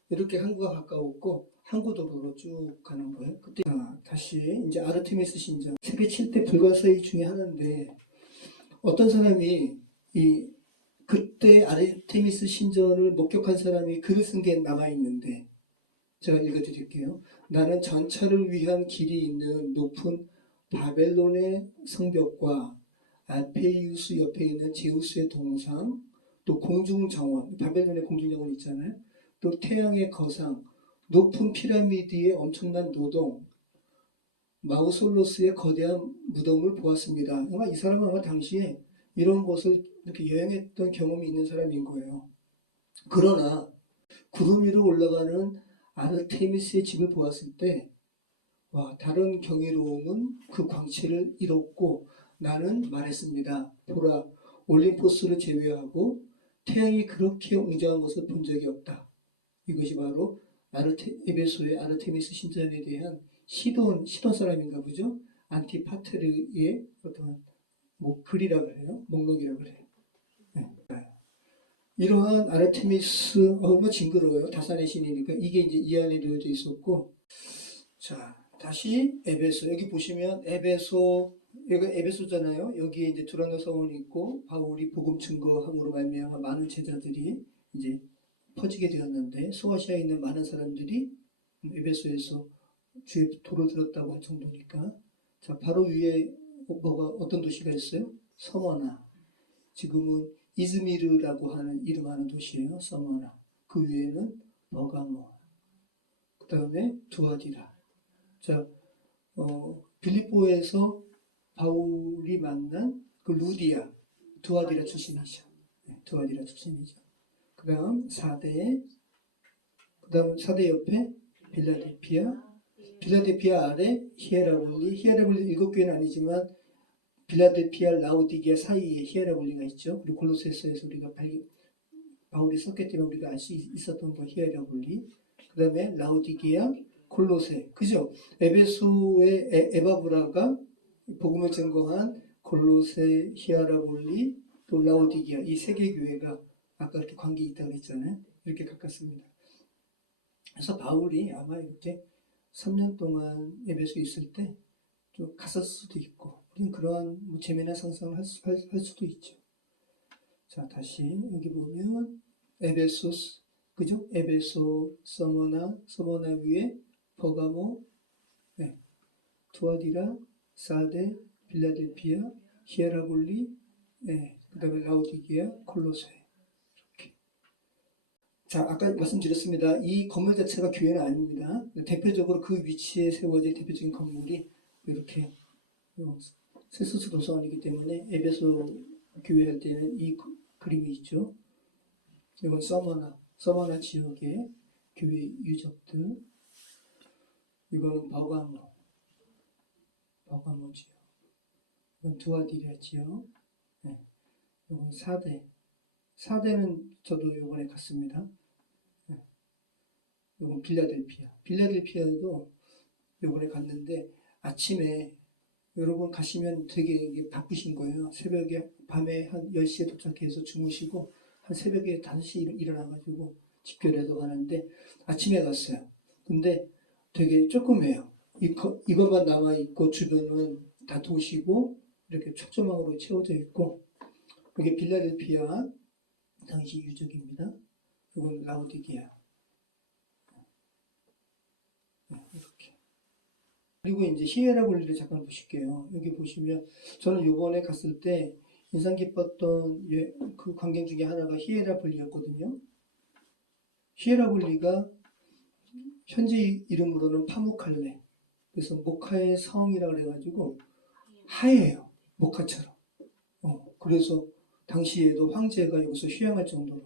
이렇게 항구가 가까웠고, 항구도로로 쭉 가는 거예요. 그때, 다시 이제 아르테미스 신전. 세계 7대 불가사의 중에 하나인데, 어떤 사람이 그때 아르테미스 신전을 목격한 사람이 글을 쓴 게 남아있는데, 제가 읽어드릴게요. 나는 전차를 위한 길이 있는 높은 바벨론의 성벽과 알페이우스 옆에 있는 제우스의 동상, 또 공중정원, 바벨론의 공중정원 있잖아요. 또 태양의 거상, 높은 피라미드의 엄청난 노동, 마우솔로스의 거대한 무덤을 보았습니다. 아마 이 사람은 아마 당시에 이런 곳을 이렇게 여행했던 경험이 있는 사람인 거예요. 그러나 구름 위로 올라가는 아르테미스의 집을 보았을 때, 와, 다른 경이로움은 그 광채를 잃었고 나는 말했습니다. 보라, 올림포스를 제외하고 태양이 그렇게 웅장한 것을 본 적이 없다. 이것이 바로 에베소의 아르테미스 신전에 대한 시돈 사람인가 보죠. 안티파트르의 어떤 글이라 그래요. 목록이라 그래요. 네. 이러한 아르테미스 얼마 징그러워요. 다산의 신이니까 이게 이제 이 안에 넣어져 있었고, 자 다시 에베소 여기 보시면 에베소 여기 에베소잖아요. 여기에 이제 두란노 서원이 있고 바울이 복음 증거함으로 말미암아 많은 제자들이 이제 퍼지게 되었는데 소아시아에 있는 많은 사람들이 에베소에서 주의 도를 들었다고 할 정도니까 자 바로 위에 뭐가 어떤 도시가 있어요? 서머나 지금은 이즈미르라고 하는 이름하는 도시예요. 서머나 그 위에는 버가모 그 다음에 두아디라 자 빌립보에서 바울이 만난 그 루디아 두아디라 출신이죠. 네, 두아디라 출신이죠. 그 다음 사대 그 다음 사대 옆에 빌라델피아 아래 히에라볼리 7교회는 아니지만 빌라델피아 라우디게아 사이에 히에라볼리가 있죠. 그리고 골로새서에서 우리가 바울이 썼기 때문에 우리가 알 수 있었던 거 히에라볼리 그 다음에 라우디게아 골로새 그죠? 에베소의 에바브라가 복음을 증거한 골로새 히에라볼리 또 라우디게아 이 세 개 교회가 아까 이렇게 관계 있다고 했잖아요. 이렇게 가깝습니다. 그래서 바울이 아마 이렇게 3년 동안 에베소에 있을 때 좀 갔을 수도 있고 우리는 그러한 재미난 상상을 할 수도 있죠. 자 다시 여기 보면 에베소 그죠? 에베소 서머나 위에 버가모 네. 투아디라 사데 빌라델피아 히에라볼리 네. 그 다음에 라우디게아 콜로세 이렇게 자 아까 말씀드렸습니다. 이 건물 자체가 교회는 아닙니다. 대표적으로 그 위치에 세워진 대표적인 건물이 이렇게 세수스 도서관이기 때문에 에베소 교회 할 때는 이 그림이 있죠. 이건 서머나 지역의 교회 유적들. 이거는 버가모 지역. 이건 두아디라 지역. 네. 이건 사대는 저도 이번에 갔습니다. 네. 이건 빌라델피아도 이번에 갔는데 아침에 여러분 가시면 되게 바쁘신 거예요. 새벽에 밤에 한 10시에 도착해서 주무시고 한 새벽에 5시에 일어나가지고 집결해서 가는데 아침에 갔어요. 근데 되게 조그매요. 이것만 남아있고 주변은 다 도시고 이렇게 촉조망으로 채워져 있고 이게 빌라델피아 당시 유적입니다. 이건 라우디게아 이렇게 그리고 이제 히에라볼리를 잠깐 보실게요. 여기 보시면 저는 요번에 갔을 때 인상 깊었던 그 광경 중에 하나가 히에라볼리였거든요. 히에라볼리가 현재 이름으로는 파무칼레 그래서 모카의 성이라 그래가지고 하얘요. 모카처럼. 그래서 당시에도 황제가 여기서 휴양할 정도로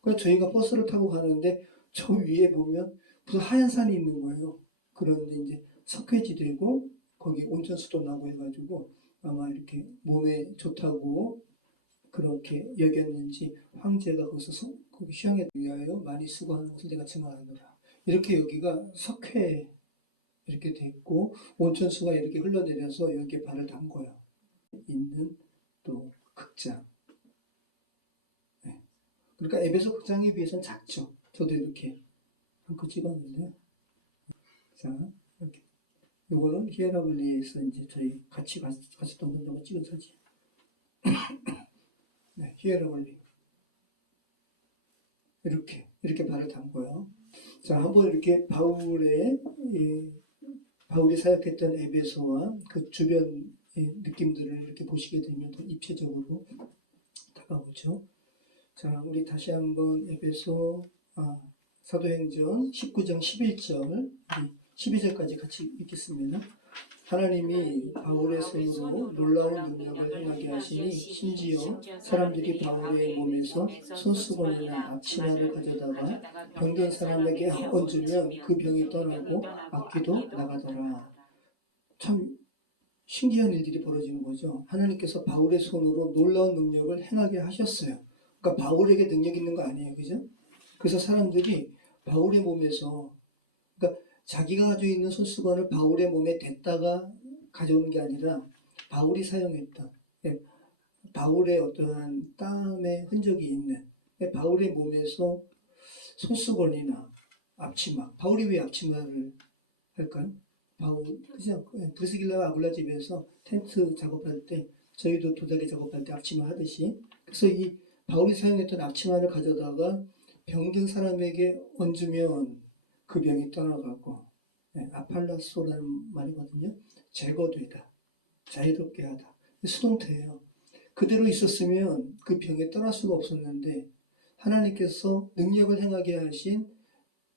그래서 저희가 버스를 타고 가는데 저 위에 보면 무슨 하얀 산이 있는 거예요. 그런데 이제 석회지대고 거기 온천수도 나고 해가지고 아마 이렇게 몸에 좋다고 그렇게 여겼는지 황제가 거기서 거기 휴양에 위하여 많이 수고하는 것을 내가 증언하노라. 이렇게 여기가 석회 이렇게 됐고 온천수가 이렇게 흘러내려서 여기에 발을 담궈요. 있는 또 극장. 네. 그러니까 에베소 극장에 비해서는 작죠. 저도 이렇게 한컷 찍었는데 자 이렇게 요거는 히에라볼리에서 이제 저희 같이 갔었던 분들과 찍은 사진. 네, 히에라볼리 이렇게 발을 담고요. 자 한번 이렇게 바울이 사역했던 에베소와 그 주변 느낌들을 이렇게 보시게 되면 더 입체적으로 다가오죠. 자, 우리 다시 한번 에베소 사도행전 19장 11절 12절까지 같이 읽겠습니다. 하나님이 바울의 손으로 놀라운 능력을 행하게 하시니 심지어 사람들이 바울의 몸에서 손수건이나 앞치마를 가져다가 병든 사람에게 얹으면 그 병이 떠나고 악귀도 나가더라. 참 신기한 일들이 벌어지는 거죠. 하나님께서 바울의 손으로 놀라운 능력을 행하게 하셨어요. 그러니까 바울에게 능력 있는 거 아니에요. 그죠? 그래서 사람들이 바울의 몸에서, 그러니까 자기가 가지고 있는 손수건을 바울의 몸에 댔다가 가져오는 게 아니라 바울이 사용했던, 예, 바울의 어떠한 땀의 흔적이 있는, 바울의 몸에서 손수건이나 앞치마, 바울이 왜 앞치마를 할까요? 바울, 그죠? 브리스길라와 아굴라 집에서 텐트 작업할 때, 저희도 도자기 작업할 때 앞치마 하듯이, 그래서 이 바울이 사용했던 앞치마를 가져다가 병든 사람에게 얹으면 그 병이 떠나가고, 아팔라소라는 말이거든요. 제거되다, 자유롭게 하다. 수동태예요. 그대로 있었으면 그 병에 떠날 수가 없었는데 하나님께서 능력을 행하게 하신,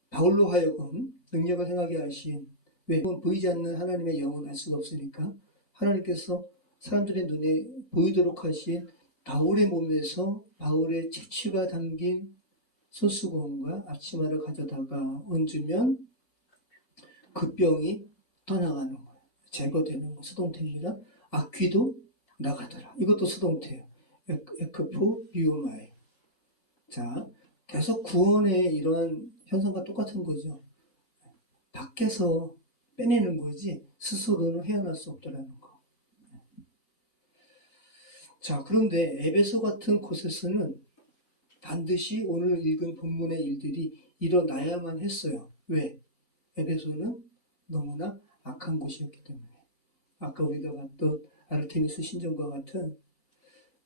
바울로 하여금 능력을 행하게 하신, 왜 보이지 않는 하나님의 영은 알 수가 없으니까 하나님께서 사람들의 눈에 보이도록 하신 바울의 몸에서 바울의 채취가 담긴 손수건과 앞치마를 가져다가 얹으면 그 병이 떠나가는 거예요. 제거되는 거, 수동태입니다. 악귀도 나가더라. 이것도 수동태예요. 에크포 리우마이. 자, 계속 구원의 이런 현상과 똑같은 거죠. 밖에서 빼내는 거지 스스로는 헤어날 수 없다는 거. 자, 그런데 에베소 같은 곳에서는 반드시 오늘 읽은 본문의 일들이 일어나야만 했어요. 왜? 에베소는 너무나 악한 곳이었기 때문에. 아까 우리가 봤던 아르테미스 신전과 같은,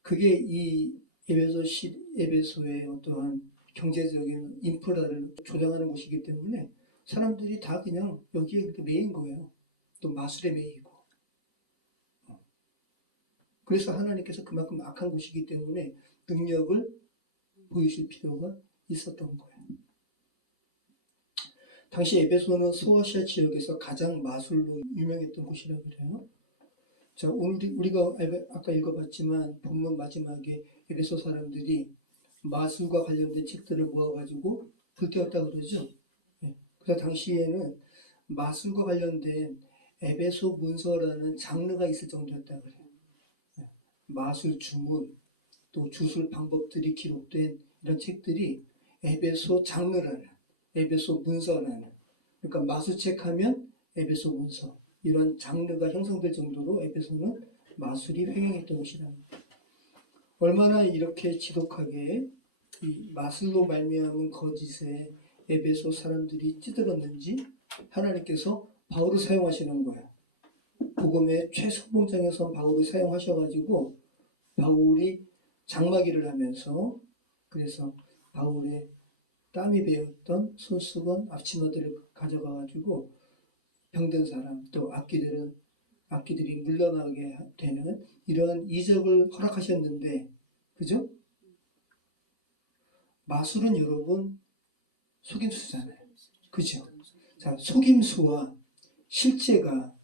그게 이 에베소의 어떠한 경제적인 인프라를 조장하는 곳이기 때문에 사람들이 다 그냥 여기에 그렇게 매인 거예요. 또 마술에 매이고. 그래서 하나님께서 그만큼 악한 곳이기 때문에 능력을 보이실 필요가 있었던 거예요. 당시 에베소는 소아시아 지역에서 가장 마술로 유명했던 곳이라고 그래요. 자, 오늘 우리가 아까 읽어봤지만 본문 마지막에 에베소 사람들이 마술과 관련된 책들을 모아가지고 불태웠다고 그러죠. 그래서 당시에는 마술과 관련된 에베소 문서라는 장르가 있을 정도였다고 그래요. 마술 주문, 또 주술 방법들이 기록된 이런 책들이 에베소 장르라는, 에베소 문서라는, 그러니까 마술책 하면 에베소 문서, 이런 장르가 형성될 정도로 에베소는 마술이 횡행했던 곳이랍니다. 얼마나 이렇게 지독하게 이 마술로 말미암은 거짓에 에베소 사람들이 찌들었는지 하나님께서 바울을 사용하시는 거예요. 복음의 최선봉장에서 바울을 사용하셔가지고 바울이 장마기를 하면서, 그래서 바울의 땀이 배었던 손수건, 앞치마들을 가져가가지고 병든 사람, 또 악기들이 물러나게 되는 이러한 이적을 허락하셨는데, 그죠? 마술은 여러분 속임수잖아요. 그죠? 자, 속임수와 실제가,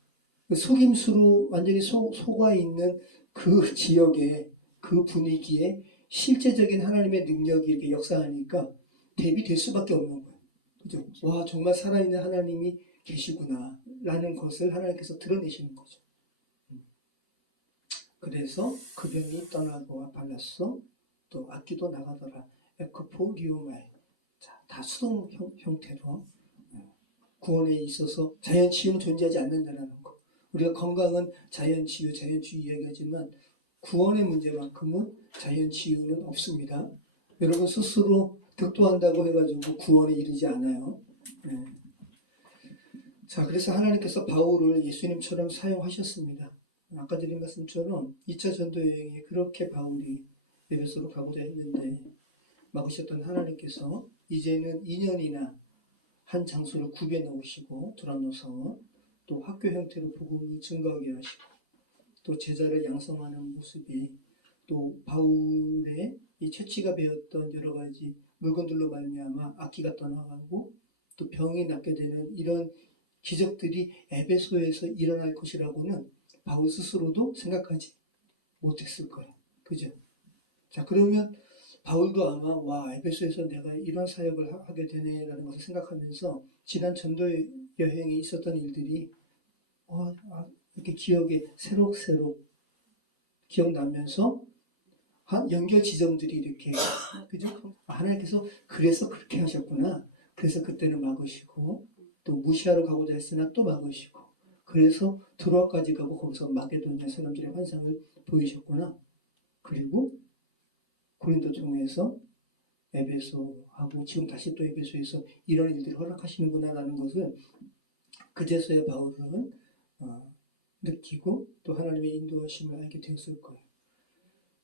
그 속임수로 완전히 속아 있는 그 지역에, 그 분위기에 실제적인 하나님의 능력이 이렇게 역사하니까 대비될 수밖에 없는 거예요. 그죠? 와, 정말 살아있는 하나님이 계시구나 라는 것을 하나님께서 드러내시는 거죠. 그래서 그 병이 떠나고 발랐어. 또 악기도 나가더라. 에크포 리오마이. 자, 다 수동 형태로 구원에 있어서 자연치유는 존재하지 않는다는 거. 우리가 건강은 자연치유 이야기하지만 구원의 문제만큼은 자연치유는 없습니다. 여러분 스스로 득도한다고 해가지고 구원에 이르지 않아요. 네. 자, 그래서 하나님께서 바울을 예수님처럼 사용하셨습니다. 아까 드린 말씀처럼 2차 전도 여행에 그렇게 바울이 에베소로 가고자 했는데 막으셨던 하나님께서 이제는 2년이나 한 장소를 구비해 놓으시고 둘러놓아서 또 학교 형태로 복음을 증거하게 하시고 또 제자를 양성하는 모습이, 또 바울의 이 채취가 배웠던 여러 가지 물건들로 말미암아 악기가 떠나가고 또 병이 낫게 되는 이런 기적들이 에베소에서 일어날 것이라고는 바울 스스로도 생각하지 못했을 거예요. 그죠? 자, 그러면 바울도 아마 와, 에베소에서 내가 이런 사역을 하게 되네라는 것을 생각하면서 지난 전도 여행에 있었던 일들이 이렇게 기억에 새록새록 기억나면서 연결 지점들이 이렇게 그죠? 하나님께서 그래서 그렇게 하셨구나. 그래서 그때는 막으시고 또 무시하러 가고자 했으나 또 막으시고 그래서 드로아까지 가고 거기서 마게도니아 사람들의 환상을 보이셨구나. 그리고 고린도 종에서 에베소하고 지금 다시 또 에베소에서 이런 일들을 허락하시는구나라는 것을 그제서야 바울은 느끼고 또 하나님의 인도하심을 알게 되었을 거예요.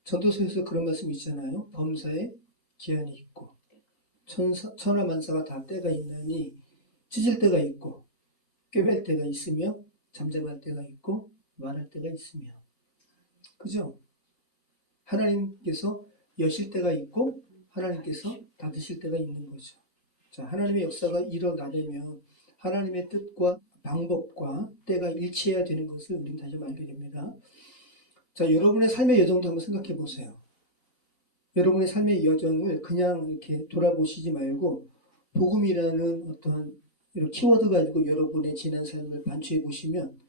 전도서에서 그런 말씀이 있잖아요. 범사에 기한이 있고 천하만사가 다 때가 있나니 찢을 때가 있고 꿰맬 때가 있으며 잠잠할 때가 있고 말할 때가 있으며 그죠? 하나님께서 여실 때가 있고 하나님께서 닫으실 때가 있는 거죠. 자, 하나님의 역사가 일어나려면 하나님의 뜻과 방법과 때가 일치해야 되는 것을 우리는 다시 알게 됩니다. 자, 여러분의 삶의 여정도 한번 생각해 보세요. 여러분의 삶의 여정을 그냥 이렇게 돌아보시지 말고 복음이라는 어떤 이런 키워드 가지고 여러분의 지난 삶을 반추해 보시면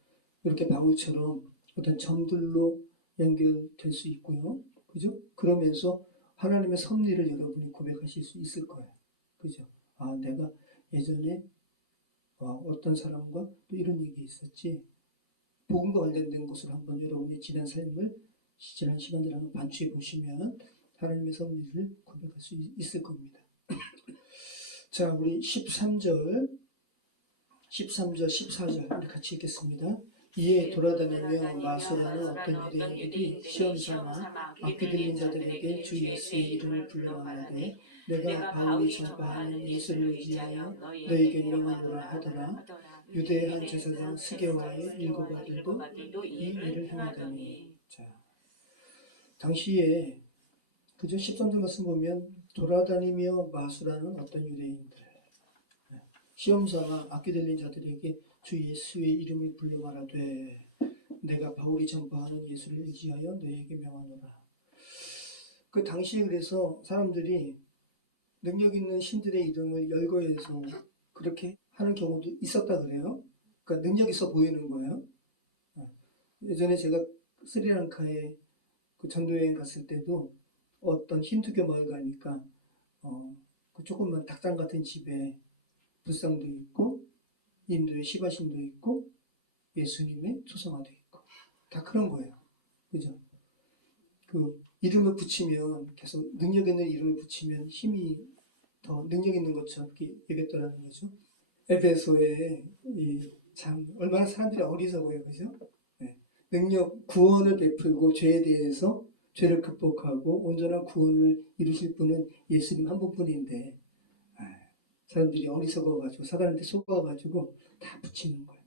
이렇게 바울처럼 어떤 점들로 연결될 수 있고요. 그죠? 그러면서 하나님의 섭리를 여러분이 고백하실 수 있을 거예요. 그죠? 내가 예전에 어떤 사람과 또 이런 얘기 있었지. 복음과 관련된 것을 한번 여러분의 지난 삶을 지난 시간들 한번 반추해 보시면 하나님의 섭리를 고백할 수 있을 겁니다. 자, 우리 13절, 14절 우리 같이 읽겠습니다. 이에 돌아다니며 마술하는 어떤 유대인들이 시험삼아 악귀 들린 자들에게 주 예수의 이름을 불러 말하되 내가 바울이 전파하는 예수를 의지하여 너에게 명하노라 하더라. 유대의 한 제사장 스게와의 7 아들도 이 일을 행하더니. 자, 당시에 그저 13절 말씀 보면 돌아다니며 마술하는 어떤 유대인들 시험삼아 악귀 들린 자들에게 주 예수의 이름을 불러 말하되 내가 바울이 전파하는 예수를 의지하여 너에게 명하노라. 그 당시에 그래서 사람들이 능력 있는 신들의 이름을 열거해서 그렇게 하는 경우도 있었다 그래요. 그러니까 능력 있어 보이는 거예요. 예전에 제가 스리랑카에 그 전도여행 갔을 때도 어떤 힌두교 마을 가니까 그 조그만 닭장 같은 집에 불상도 있고 인도의 시바신도 있고 예수님의 초상화도 있고 다 그런 거예요. 그죠? 그 이름을 붙이면 계속 능력 있는 이름을 붙이면 힘이 더 능력 있는 것처럼 이렇게 얘기했더라는 거죠. 에베소에 참 얼마나 사람들이 어리석어요, 그죠? 네. 능력 구원을 베풀고 죄에 대해서 죄를 극복하고 온전한 구원을 이루실 분은 예수님 한 분뿐인데 사람들이 어리석어가지고 사단한테 속아가지고 다 붙이는 거예요.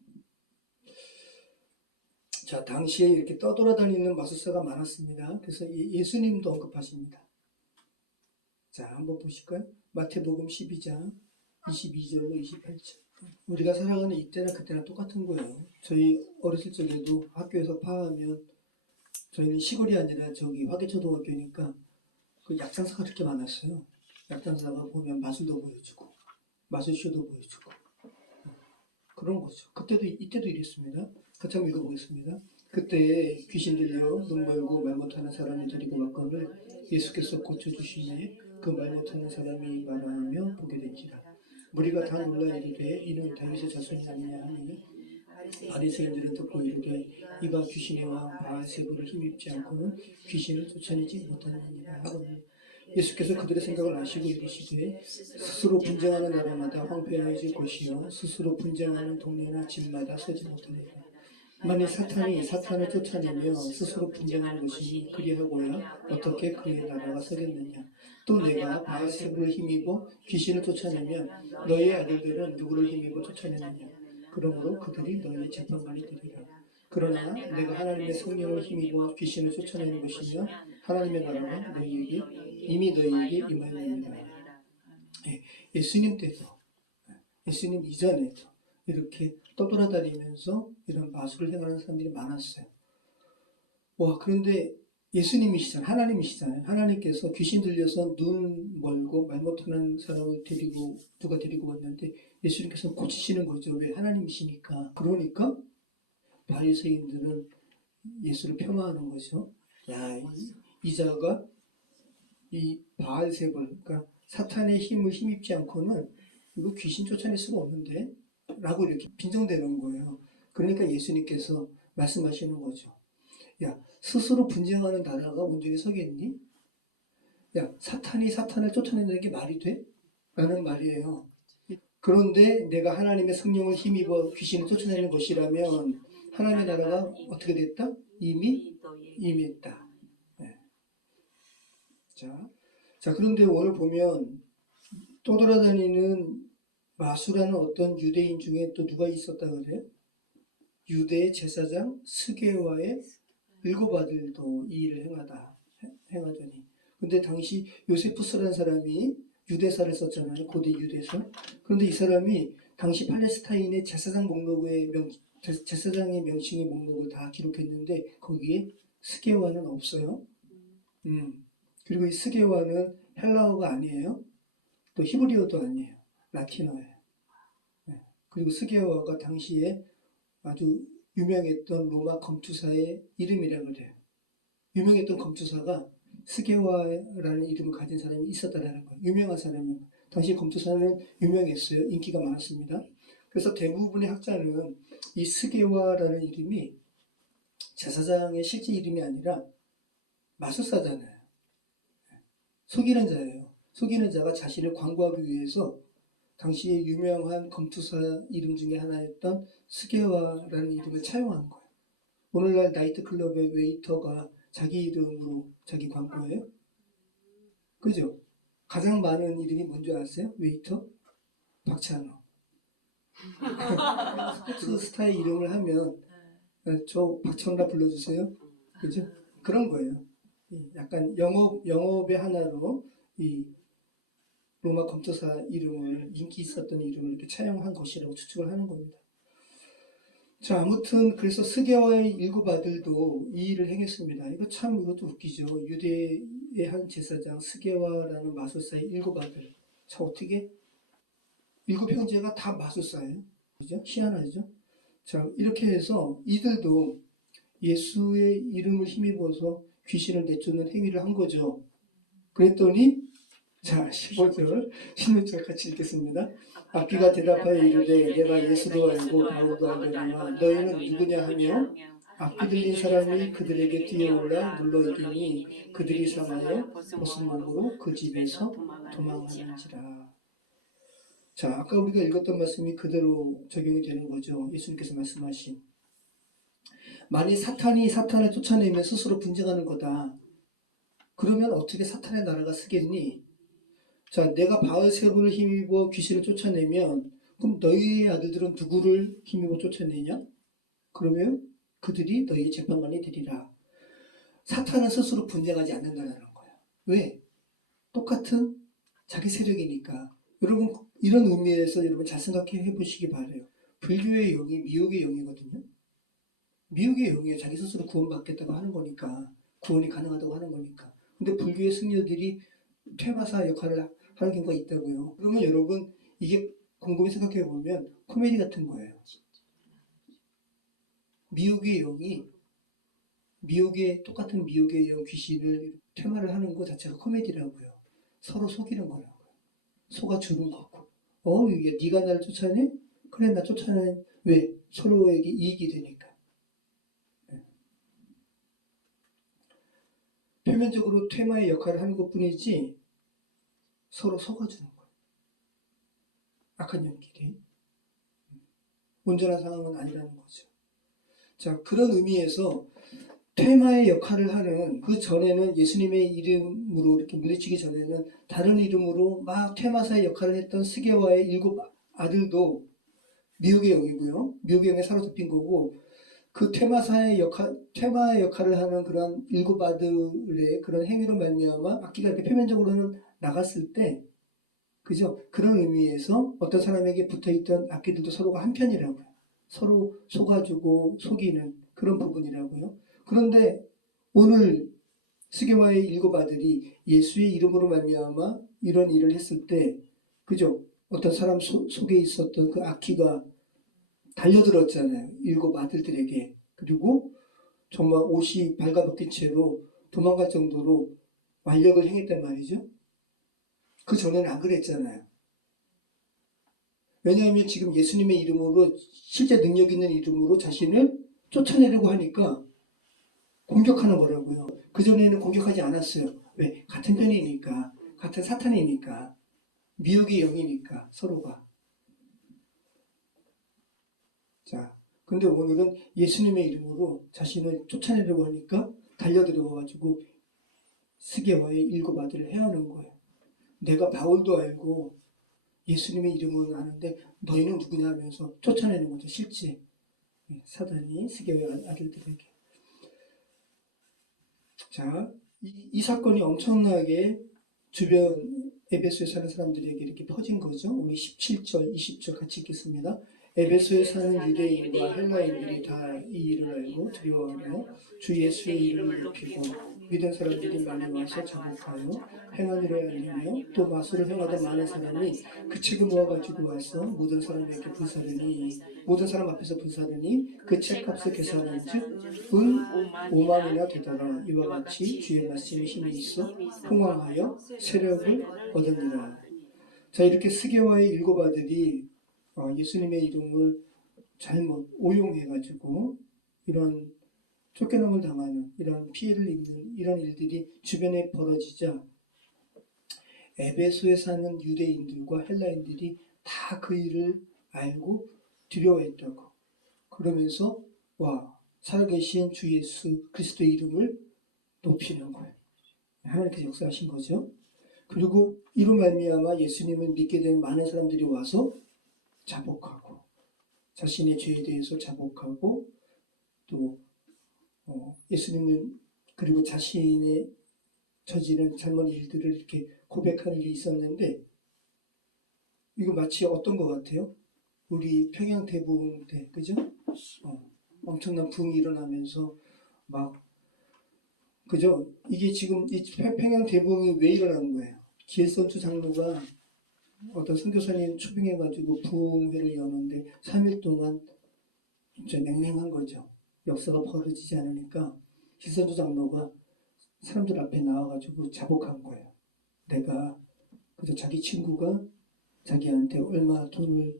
자, 당시에 이렇게 떠돌아다니는 마술사가 많았습니다. 그래서 예수님도 언급하십니다. 자, 한번 보실까요? 마태복음 12장 22절로 28절. 우리가 살아가는 이때나 그때나 똑같은 거예요. 저희 어렸을 적에도 학교에서 파하면 저희는 시골이 아니라 저기 화개초등학교니까 그 약장사가 그렇게 많았어요. 약장사가 보면 마술도 보여주고 마술쇼도 보여주고 그런 거죠. 그때도 이때도 이랬습니다. 같이 한번 읽어보겠습니다. 그때 귀신 들려 눈 멀고 말 못하는 사람을 데리고 왔거늘 예수께서 고쳐주시매 그 말 못하는 사람이 말하며 보게 된지라. 무리가 다 놀라 이르되 이는 다윗의 자손이 아니냐 하니 바리새인들은 듣고 이르되 이가 귀신의 왕 바알세불을 힘입지 않고는 귀신을 쫓아내지 못하느니라 하거늘 예수께서 그들의 생각을 아시고 이르시되 스스로 분쟁하는 나라마다 황폐해질 것이요 스스로 분쟁하는 동네나 집마다 서지 못하리라. 만일 사탄이 사탄을 쫓아내며 스스로 분쟁하는 것이니 그리하고야 어떻게 그의 나라가 서겠느냐. 또 내가 바알세불을 힘입어 귀신을 쫓아내면 너희 아들들은 누구를 힘입어 쫓아내느냐. 그러므로 그들이 너희의 재판관이 되리라. 그러나 내가 하나님의 성령을 힘입어 귀신을 쫓아내는 것이며 하나님의 나라가 이미 너희에게 임하였느니라. 예수님 때도 예수님 이전에도 이렇게 떠돌아다니면서 이런 마술을 행하는 사람들이 많았어요. 와, 그런데 예수님이시잖아요. 하나님이시잖아요. 하나님께서 귀신 들려서 눈 멀고 말 못하는 사람을 누가 데리고 왔는데 예수님께서 고치시는 거죠. 왜? 하나님이시니까. 그러니까 바리새인들은 예수를 폄하하는 거죠. 야, 이 자가 이 바알세불, 그러니까 사탄의 힘을 힘입지 않고는 이거 귀신 쫓아낼 수가 없는데? 라고 이렇게 빈정대는 거예요. 그러니까 예수님께서 말씀하시는 거죠. 야, 스스로 분쟁하는 나라가 온전히 서겠니? 야, 사탄이 사탄을 쫓아내는 게 말이 돼? 라는 말이에요. 그런데 내가 하나님의 성령을 힘입어 귀신을 쫓아내는 것이라면 하나님의 나라가 어떻게 됐다? 이미 했다. 네. 자, 그런데 오늘 보면 떠돌아다니는 마수라는 어떤 유대인 중에 또 누가 있었다 그래요? 유대의 제사장 스게와의 7아들도 이 일을 행하더니. 근데 당시 요세푸스라는 사람이 유대사를 썼잖아요. 고대 유대서. 그런데 이 사람이 당시 팔레스타인의 제사장의 명칭의 목록을 다 기록했는데 거기에 스게와는 없어요. 그리고 이 스게와는 헬라어가 아니에요. 또 히브리어도 아니에요. 라틴어예요. 네. 그리고 스게와가 당시에 아주 유명했던 로마 검투사의 이름이라고 그래요. 유명했던 검투사가 스게와라는 이름을 가진 사람이 있었다는 거예요. 유명한 사람이에요. 당시 검투사는 유명했어요. 인기가 많았습니다. 그래서 대부분의 학자는 이 스게와라는 이름이 제사장의 실제 이름이 아니라 마술사잖아요. 속이는 자예요. 속이는 자가 자신을 광고하기 위해서 당시에 유명한 검투사 이름 중에 하나였던 스게와라는 이름을 차용한 거예요. 오늘날 나이트클럽의 웨이터가 자기 이름으로 자기 광고해요? 그죠? 가장 많은 이름이 뭔지 아세요? 웨이터? 박찬호. 스포츠 스타의 이름을 하면 저 박찬호라 불러주세요. 그죠? 그런 거예요. 약간 영업의 하나로 이 로마 검투사 이름을 인기 있었던 이름을 이렇게 차용한 것이라고 추측을 하는 겁니다. 자, 아무튼 그래서 스게와의 7아들도 이 일을 행했습니다. 이것도 웃기죠. 유대의 한 제사장 스게와라는 마술사의 7아들. 자, 어떻게 7형제가 다 마술사예요. 그죠? 희한하죠? 자, 이렇게 해서 이들도 예수의 이름을 힘입어서 귀신을 내쫓는 행위를 한 거죠. 그랬더니 자, 15절, 16절 같이 읽겠습니다. 악귀가 대답하여 이르되 내가 예수도 알고 바울도 알거니와 너희는 누구냐 하며 악귀 들린 사람이 그들에게 뛰어올라 눌러 이기니 그들이 상하여 벗은 몸으로 그 집에서 도망하는지라. 자, 아까 우리가 읽었던 말씀이 그대로 적용이 되는 거죠. 예수님께서 말씀하신 만일 사탄이 사탄을 쫓아내면 스스로 분쟁하는 거다. 그러면 어떻게 사탄의 나라가 서겠니? 자, 내가 바알세불을 힘입어 귀신을 쫓아내면 그럼 너희의 아들들은 누구를 힘입어 쫓아내냐? 그러면 그들이 너희의 재판관이 되리라. 사탄은 스스로 분쟁하지 않는다는 거예요. 왜? 똑같은 자기 세력이니까. 여러분 이런 의미에서 여러분 잘 생각해 보시기 바라요. 불교의 영이 미혹의 영이거든요. 미혹의 영이에요. 자기 스스로 구원받겠다고 하는 거니까. 구원이 가능하다고 하는 거니까. 근데 불교의 승려들이 퇴마사 역할을 하는 경우가 있다고요. 그러면 여러분 이게 곰곰이 생각해 보면 코미디 같은 거예요. 똑같은 미혹의 영 귀신을 퇴마를 하는 것 자체가 코미디라고요. 서로 속이는 거라고요. 속아 주는 거고. 이게 네가 나를 쫓아내? 그래 나 쫓아내. 왜? 서로에게 이익이 되니까. 표면적으로 퇴마의 역할을 하는 것뿐이지 서로 속아주는 거예요. 악한 영끼리. 온전한 상황은 아니라는 거죠. 자, 그런 의미에서 퇴마의 역할을 하는 그 전에는 예수님의 이름으로 이렇게 물리치기 전에는 다른 이름으로 막 퇴마사의 역할을 했던 스게와의 7아들도 미혹의 영이고요. 미혹의 영에 사로잡힌 거고 그 퇴마의 역할을 하는 그런 7아들의 그런 행위로 말미암아 악기가 이렇게 표면적으로는 나갔을 때 그죠? 그런 의미에서 어떤 사람에게 붙어있던 악기들도 서로가 한편이라고요. 서로 속아주고 속이는 그런 부분이라고요. 그런데 오늘 스게와의 일곱 아들이 예수의 이름으로 말미암아 이런 일을 했을 때, 그죠? 어떤 사람 속에 있었던 그 악기가 달려들었잖아요. 일곱 아들들에게. 그리고 정말 옷이 발가벗긴 채로 도망갈 정도로 완력을 행했단 말이죠. 그 전에는 안 그랬잖아요. 왜냐하면 지금 예수님의 이름으로 실제 능력 있는 이름으로 자신을 쫓아내려고 하니까 공격하는 거라고요. 그전에는 공격하지 않았어요. 왜? 같은 편이니까. 같은 사탄이니까. 미혹의 영이니까 서로가. 자, 근데 오늘은 예수님의 이름으로 자신을 쫓아내려고 하니까 달려들어가지고 스게와의 일곱 아들을 해하는 거예요. 내가 바울도 알고 예수님의 이름은 아는데 너희는 누구냐 하면서 쫓아내는 거죠. 실제 사단이 스게와의 아들들에게. 자, 이 사건이 엄청나게 주변 에베소에 사는 사람들에게 이렇게 퍼진 거죠. 우리 17절, 20절 같이 읽겠습니다. 에베소에 사는 유대인과 헬라인들이 다 이 일을 알고 두려워하며 주 예수의 이름을 높이고 믿은 사람들이 많이 와서 자복하여 행하기를 알리며 또 마술을 행하던 많은 사람이 그 책을 모아가지고 와서 모든 사람에게 불사르니 모든 사람 앞에서 불사르니 그 책값을 계산한 즉 은 5만이나 되더라. 이와 같이 주의 말씀에 힘이 있어 흥왕하여 세력을 얻으니라. 자, 이렇게 스게와의 일곱 아들이 예수님의 이름을 잘못 오용해가지고 이런 쫓겨남을 당하는 이런 피해를 입는 이런 일들이 주변에 벌어지자 에베소에 사는 유대인들과 헬라인들이 다 그 일을 알고 두려워했다고. 그러면서 살아계신 주 예수 그리스도의 이름을 높이는 거예요. 하나님께서 역사하신 거죠. 그리고 이로 말미암아 예수님을 믿게 된 많은 사람들이 와서 자복하고 자신의 죄에 대해서 자복하고 또 예수님을 그리고 자신의 저지른 잘못 일들을 이렇게 고백하는 일이 있었는데 이거 마치 어떤 것 같아요? 우리 평양 대부흥 때 그죠? 엄청난 부흥이 일어나면서 막 그죠? 이게 지금 이 평양 대부흥이 왜 일어나는 거예요? 기일선주 장로가 어떤 선교사님 초빙해가지고 부흥회를 여는데 3일 동안 진짜 냉랭한 거죠. 역사가 벌어지지 않으니까 기선주 장로가 사람들 앞에 나와가지고 자복한 거예요. 내가 그래서 자기 친구가 자기한테 얼마 돈을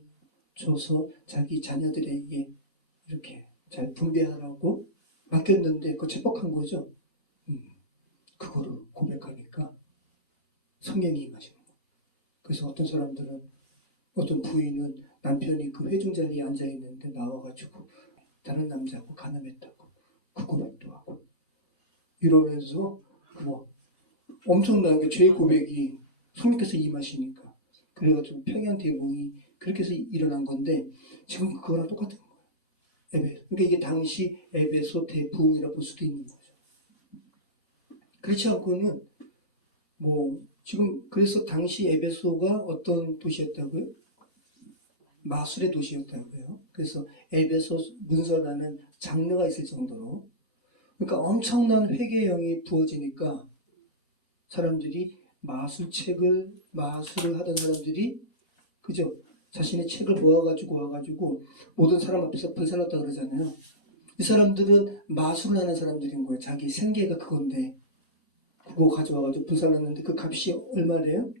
줘서 자기 자녀들에게 이렇게 잘 분배하라고 맡겼는데 그거 체복한 거죠. 그거를 고백하니까 성령이 임하시는 거예요. 그래서 어떤 사람들은 어떤 부인은 남편이 그 회중 자리에 앉아 있는데 나와가지고 다른 남자하고 간음했다고 그 고백도 하고 이러면서 엄청나게 죄 고백이 성령께서 임하시니까 그래가지고 평양 대부흥이 그렇게 해서 일어난 건데 지금 그거랑 똑같은 거예요. 에베소. 그러니까 이게 당시 에베소 대부흥이라고 볼 수도 있는 거죠. 그렇지 않고는 지금 그래서 당시 에베소가 어떤 도시였다고요? 마술의 도시였다고요. 그래서 에베소 문서라는 장르가 있을 정도로 그러니까 엄청난 회개의 영이 부어지니까 사람들이 마술을 하던 사람들이 그죠? 자신의 책을 모아가지고 와가지고 모든 사람 앞에서 불살랐다 그러잖아요. 이 사람들은 마술을 하는 사람들인 거예요. 자기 생계가 그건데 그거 가져와가지고 불살랐는데 그 값이 얼마래요? 은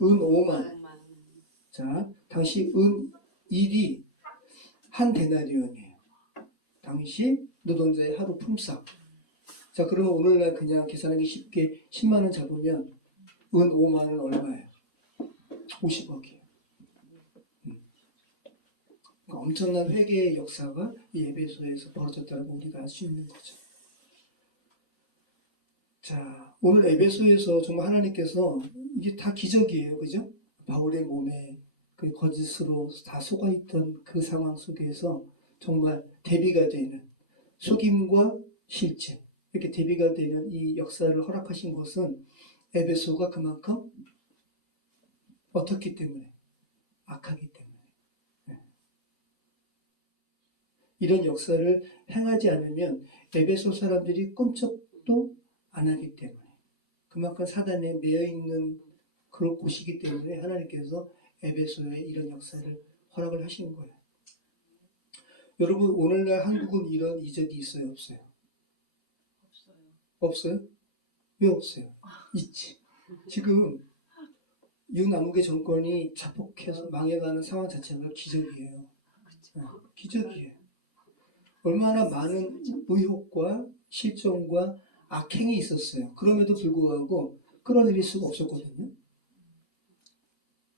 5만. 자, 당시 은 1이 한 데나리온이에요. 당시 노동자의 하루 품삯. 자, 그러면 오늘날 그냥 계산하기 쉽게 10만 원 잡으면 은 5만 원 얼마예요? 50억이에요. 그러니까 엄청난 회개의 역사가 이 에베소에서 벌어졌다고 우리가 알 수 있는 거죠. 자, 오늘 에베소에서 정말 하나님께서 이게 다 기적이에요. 그죠? 바울의 몸에 그 거짓으로 다 속아있던 그 상황 속에서 정말 대비가 되는 속임과 실제 이렇게 대비가 되는 이 역사를 허락하신 것은 에베소가 그만큼 어떻기 때문에? 악하기 때문에. 이런 역사를 행하지 않으면 에베소 사람들이 꿈쩍도 안 하기 때문에, 그만큼 사단에 매여 있는 그런 곳이기 때문에 하나님께서 에베소에 이런 역사를 허락을 하시는 거예요. 여러분, 오늘날 한국은 이런 이적이 있어요, 없어요? 없어요? 왜 없어요? 있지. 지금 윤남욱의 정권이 자폭해서 망해가는 상황 자체가 기적이에요. 기적이에요. 얼마나 많은 의혹과 실정과 악행이 있었어요. 그럼에도 불구하고 끌어내릴 수가 없었거든요.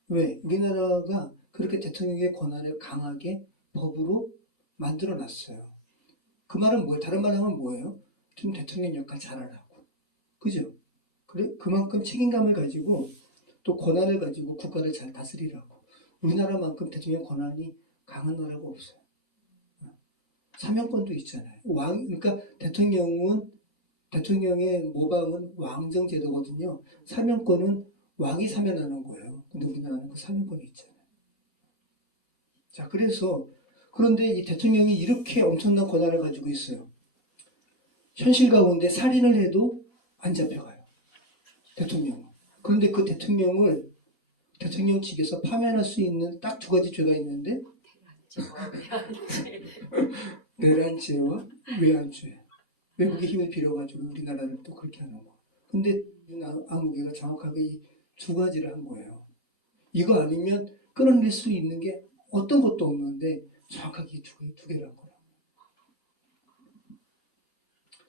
왜? 우리나라가 그렇게 대통령의 권한을 강하게 법으로 만들어 놨어요. 그 말은 뭐예요? 다른 말로 하면 뭐예요? 좀 대통령 역할 잘하라고. 그죠? 그래? 그만큼 책임감을 가지고 또 권한을 가지고 국가를 잘 다스리라고. 우리나라만큼 대통령 권한이 강한 나라가 없어요. 사명권도 있잖아요. 그러니까 대통령의 모방은 왕정 제도거든요. 사명권은 왕이 사면하는 거예요. 근데 우리나라는 그 사명권이 있잖아요. 자, 그런데 이 대통령이 이렇게 엄청난 권한을 가지고 있어요. 현실 가운데 살인을 해도 안 잡혀가요. 대통령은. 그런데 그 대통령 측에서 파면할 수 있는 딱 두 가지 죄가 있는데, 내란죄와 외환죄. 외국의 힘을 빌어가지고 우리나라를 또 그렇게 하는 거. 근데 안국이가 정확하게 이 두 가지를 한 거예요. 이거 아니면 끌어낼 수 있는 게 어떤 것도 없는데 정확하게 이 두 개를 한 거예요.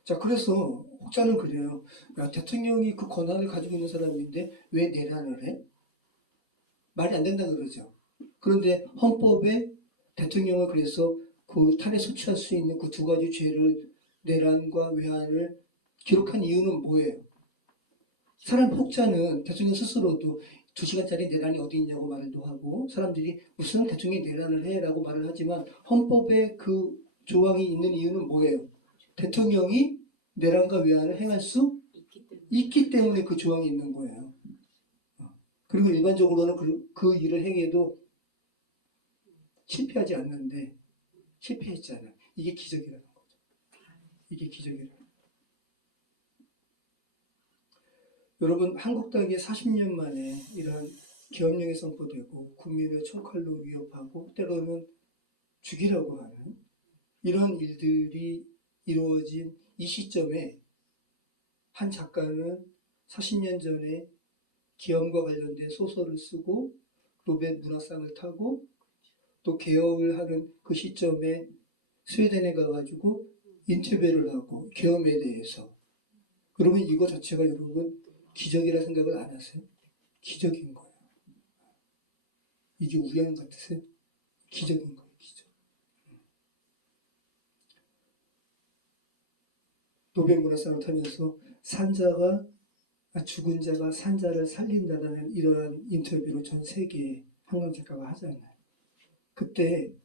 자, 그래서 혹자는 그래요. 야, 대통령이 그 권한을 가지고 있는 사람인데 왜 내란을 해? 말이 안 된다 그러죠. 그런데 헌법에 대통령을 그래서 그 탄핵 소추할 수 있는 그 두 가지 죄를, 내란과 외환을 기록한 이유는 뭐예요? 사람 혹자는 대통령 스스로도 2시간짜리 내란이 어디 있냐고 말도 하고, 사람들이 무슨 대통령이 내란을 해라고 말을 하지만 헌법에 그 조항이 있는 이유는 뭐예요? 대통령이 내란과 외환을 행할 수 있기 때문에 그 조항이 있는 거예요. 그리고 일반적으로는 그 일을 행해도 실패하지 않는데 실패했잖아요. 이게 기적이라는 거죠. 이게 기적이라는 거죠. 여러분, 한국 땅에 40년 만에 이러한 계엄령이 선포되고 국민을 총칼로 위협하고 때로는 죽이라고 하는 이런 일들이 이루어진 이 시점에 한 작가는 40년 전에 계엄과 관련된 소설을 쓰고 노벨 문학상을 타고 또 계엄을 하는 그 시점에 스웨덴에 가가지고 인터뷰를 하고 계엄에 대해서, 그러면 이거 자체가 여러분 기적이라 생각을 안 하세요? 기적인 거예요. 이게 우연 같으세요? 기적인 거예요. 기적. 노벨 문학상을 타면서 죽은 자가 산자를 살린다라는 이러한 인터뷰로 전 세계에 한강 작가가 하잖아요. 그때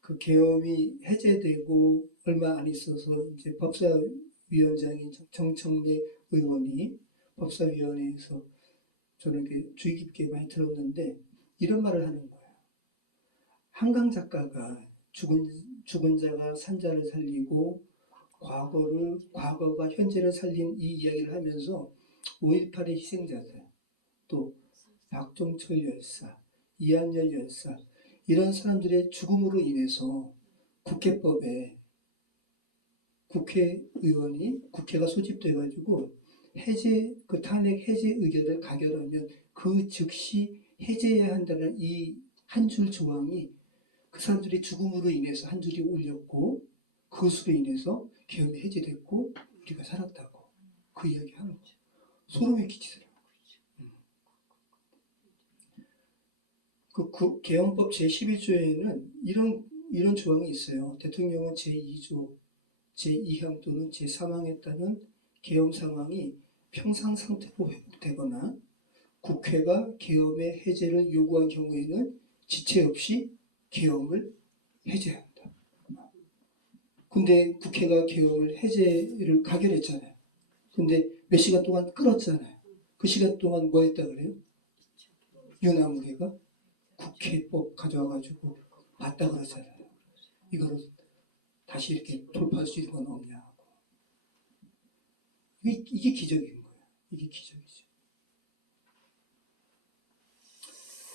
그 계엄이 해제되고 얼마 안 있어서 이제 법사위원장인 정청래 의원이 법사위원회에서 저는 이렇게 주의 깊게 많이 들었는데 이런 말을 하는 거예요. 한강 작가가 죽은 자가 산자를 살리고 과거가 현재를 살린 이 이야기를 하면서 5.18의 희생자들, 또 박종철 열사, 이한열 열사, 이런 사람들의 죽음으로 인해서 국회법에 국회가 소집돼가지고 그 탄핵 해제 의결을 가결하면 그 즉시 해제해야 한다는 이 한 줄 조항이 그 사람들의 죽음으로 인해서 한 줄이 올렸고 그것으로 인해서 계엄이 해제됐고 우리가 살았다고 그 이야기 하는 거죠. 소름이 끼치더라고요. 그 계엄법 제11조에는 이런 조항이 있어요. 대통령은 제2조 제2항 또는 제3항에 따른 계엄 상황이 평상 상태로 회복되거나 국회가 계엄의 해제를 요구한 경우에는 지체 없이 계엄을 해제한다. 근데 국회가 계엄을 해제를 가결했잖아요. 근데 몇 시간 동안 끌었잖아요. 그 시간 동안 뭐 했다 그래요? 유나무개가 국회법 가져와가지고 봤다 그러잖아요. 이거를 다시 이렇게 돌파할 수 있는 건 없냐 하고. 이게 기적인 거예요. 이게 기적이죠.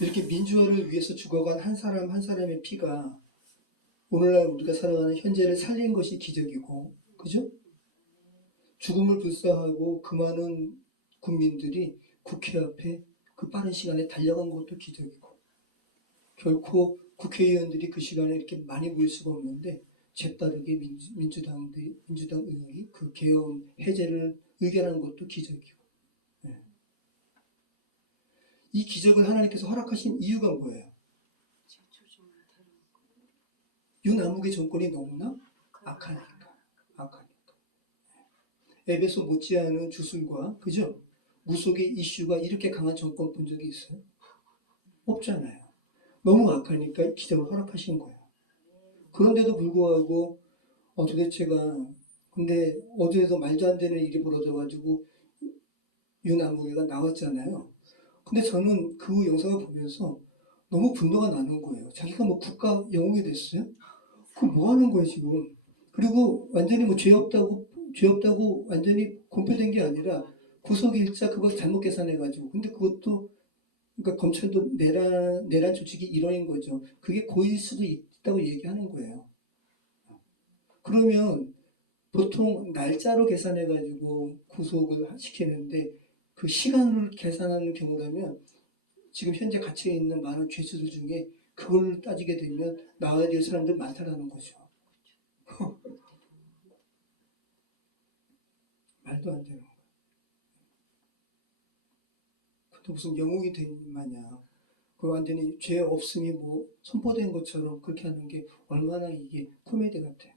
이렇게 민주화를 위해서 죽어간 한 사람 한 사람의 피가 오늘날 우리가 살아가는 현재를 살린 것이 기적이고, 그죠? 죽음을 불사하고 그 많은 국민들이 국회 앞에 그 빠른 시간에 달려간 것도 기적이고, 결코 국회의원들이 그 시간에 이렇게 많이 모일 수가 없는데 재빠르게 민주당 의원이 그 계엄 해제를 의결하는 것도 기적이고, 네. 이 기적을 하나님께서 허락하신 이유가 뭐예요? 유나무개 정권이 너무나 악하니까. 에베소 못지않은 주술과, 그죠? 무속의 이슈가 이렇게 강한 정권 본 적이 있어요? 없잖아요. 너무 악하니까 기적을 허락하신 거예요. 그런데도 불구하고 도대체가, 근데 어제도 말도 안 되는 일이 벌어져가지고 유나무개가 나왔잖아요. 근데 저는 그 영상을 보면서 너무 분노가 나는 거예요. 자기가 뭐 국가 영웅이 됐어요? 그럼 뭐 하는 거예요 지금? 그리고 완전히 뭐 죄 없다고 완전히 공표된 게 아니라 구속일자 그거 잘못 계산해가지고, 근데 그것도 그러니까 검찰도 내란 조직이 일원인 거죠. 그게 고의일 수도 있다고 얘기하는 거예요. 그러면 보통 날짜로 계산해가지고 구속을 시키는데 그 시간을 계산하는 경우라면 지금 현재 갇혀 있는 많은 죄수들 중에 그걸 따지게 되면 나와야 될 사람들 많다라는 거죠. 말도 안 되는 거예요. 근데 무슨 영웅이 된 마냥 그 완전히 죄 없음이 뭐 선포된 것처럼 그렇게 하는 게 얼마나 이게 코미디 같아요.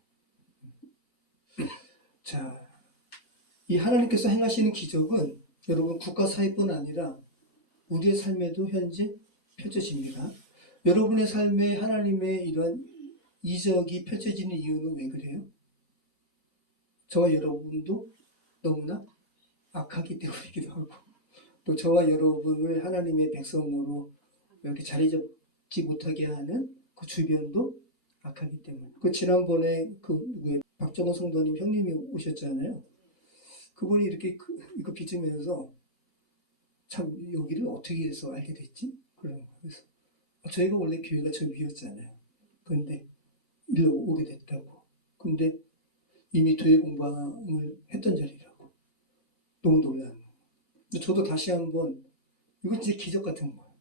자, 이 하나님께서 행하시는 기적은 여러분 국가 사회뿐 아니라 우리의 삶에도 현재 펼쳐집니다. 여러분의 삶에 하나님의 이런 이적이 펼쳐지는 이유는 왜 그래요? 저와 여러분도 너무나 악하기 때문이기도 하고, 또 저와 여러분을 하나님의 백성으로 이렇게 자리 잡지 못하게 하는 그 주변도 악하기 때문에. 그 지난번에 그 박정호 성도님 형님이 오셨잖아요. 그분이 이렇게 이거 빚으면서 참 여기를 어떻게 해서 알게 됐지? 그런 거예요. 그래서 저희가 원래 교회가 저 위였잖아요. 그런데 일로 오게 됐다고. 근데 이미 교회 공방을 했던 자리라고. 너무 놀라는 거예요. 근데 저도 다시 한번 이건 진짜 기적 같은 거예요.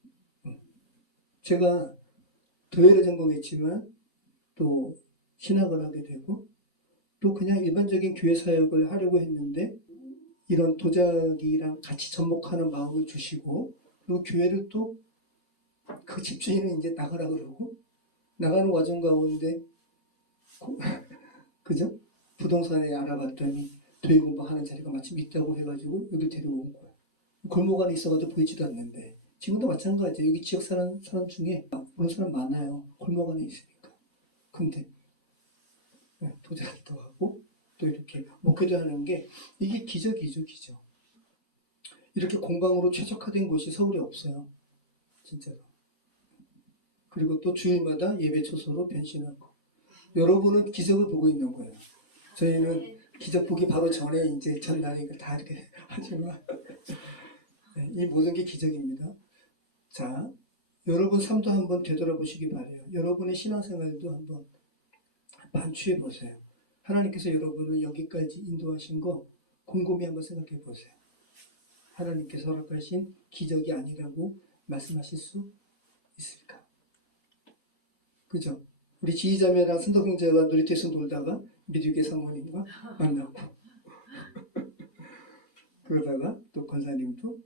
제가 교회를 전공했지만 또 신학을 하게 되고 또 그냥 일반적인 교회 사역을 하려고 했는데 이런 도자기랑 같이 접목하는 마음을 주시고, 그리고 교회를 또 그 집주인은 이제 나가라 그러고 나가는 과정 가운데 그죠? 부동산에 알아봤더니 교회 공부하는 자리가 마침 있다고 해가지고 여기 데려온 거예요. 골목 안에 있어가지고 보이지도 않는데 지금도 마찬가지예요. 여기 지역 사람 중에 그런 사람 많아요. 골목 안에 있으니까. 근데 도자기도 하고 또 이렇게 목회도 하는 게 이게 기적이죠, 기적. 이렇게 공방으로 최적화된 곳이 서울에 없어요. 진짜로. 그리고 또 주일마다 예배 초소로 변신하고. 여러분은 기적을 보고 있는 거예요. 저희는 기적 보기 바로 전에 이제 전날이니까 다 이렇게 하지만 이 모든 게 기적입니다. 자, 여러분 삶도 한번 되돌아보시기 바래요. 여러분의 신앙생활도 한번 반추해 보세요. 하나님께서 여러분을 여기까지 인도하신 거 곰곰이 한번 생각해 보세요. 하나님께서 허락하신 기적이 아니라고 말씀하실 수 있을까? 그죠? 우리 지휘자매랑 선덕형제가 놀이터에서 놀다가 미주교 사모님과 만나고 그러다가 또 권사님도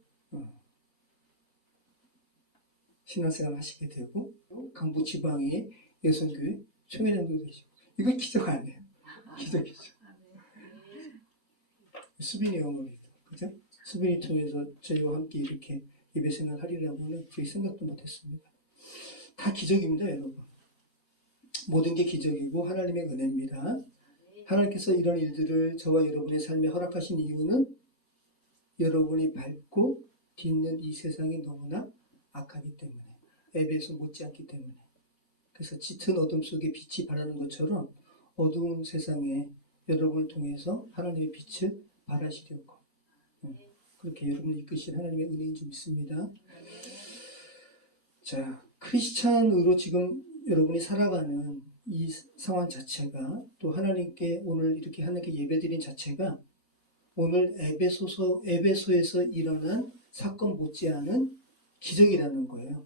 신앙생활 하시게 되고 강북 지방의 예선교회 총회장도 되시고, 이거 기적 아니에요. 기적이죠. 수빈이 어머니도 그죠? 수빈이 통해서 저희와 함께 이렇게 예배 생활 하리라고는 저희 생각도 못했습니다. 다 기적입니다, 여러분. 모든 게 기적이고 하나님의 은혜입니다. 하나님께서 이런 일들을 저와 여러분의 삶에 허락하신 이유는 여러분이 밟고 딛는 이 세상이 너무나 악하기 때문에, 에베소 못지않기 때문에. 그래서 짙은 어둠 속에 빛이 발하는 것처럼 어두운 세상에 여러분을 통해서 하나님의 빛을 발하시려고 그렇게 여러분을 이끄신 하나님의 은혜인 줄 믿습니다. 자, 크리스찬으로 지금 여러분이 살아가는 이 상황 자체가, 또 하나님께 오늘 이렇게 하나님께 예배드린 자체가 오늘 에베소에서 일어난 사건 못지않은 기적이라는 거예요.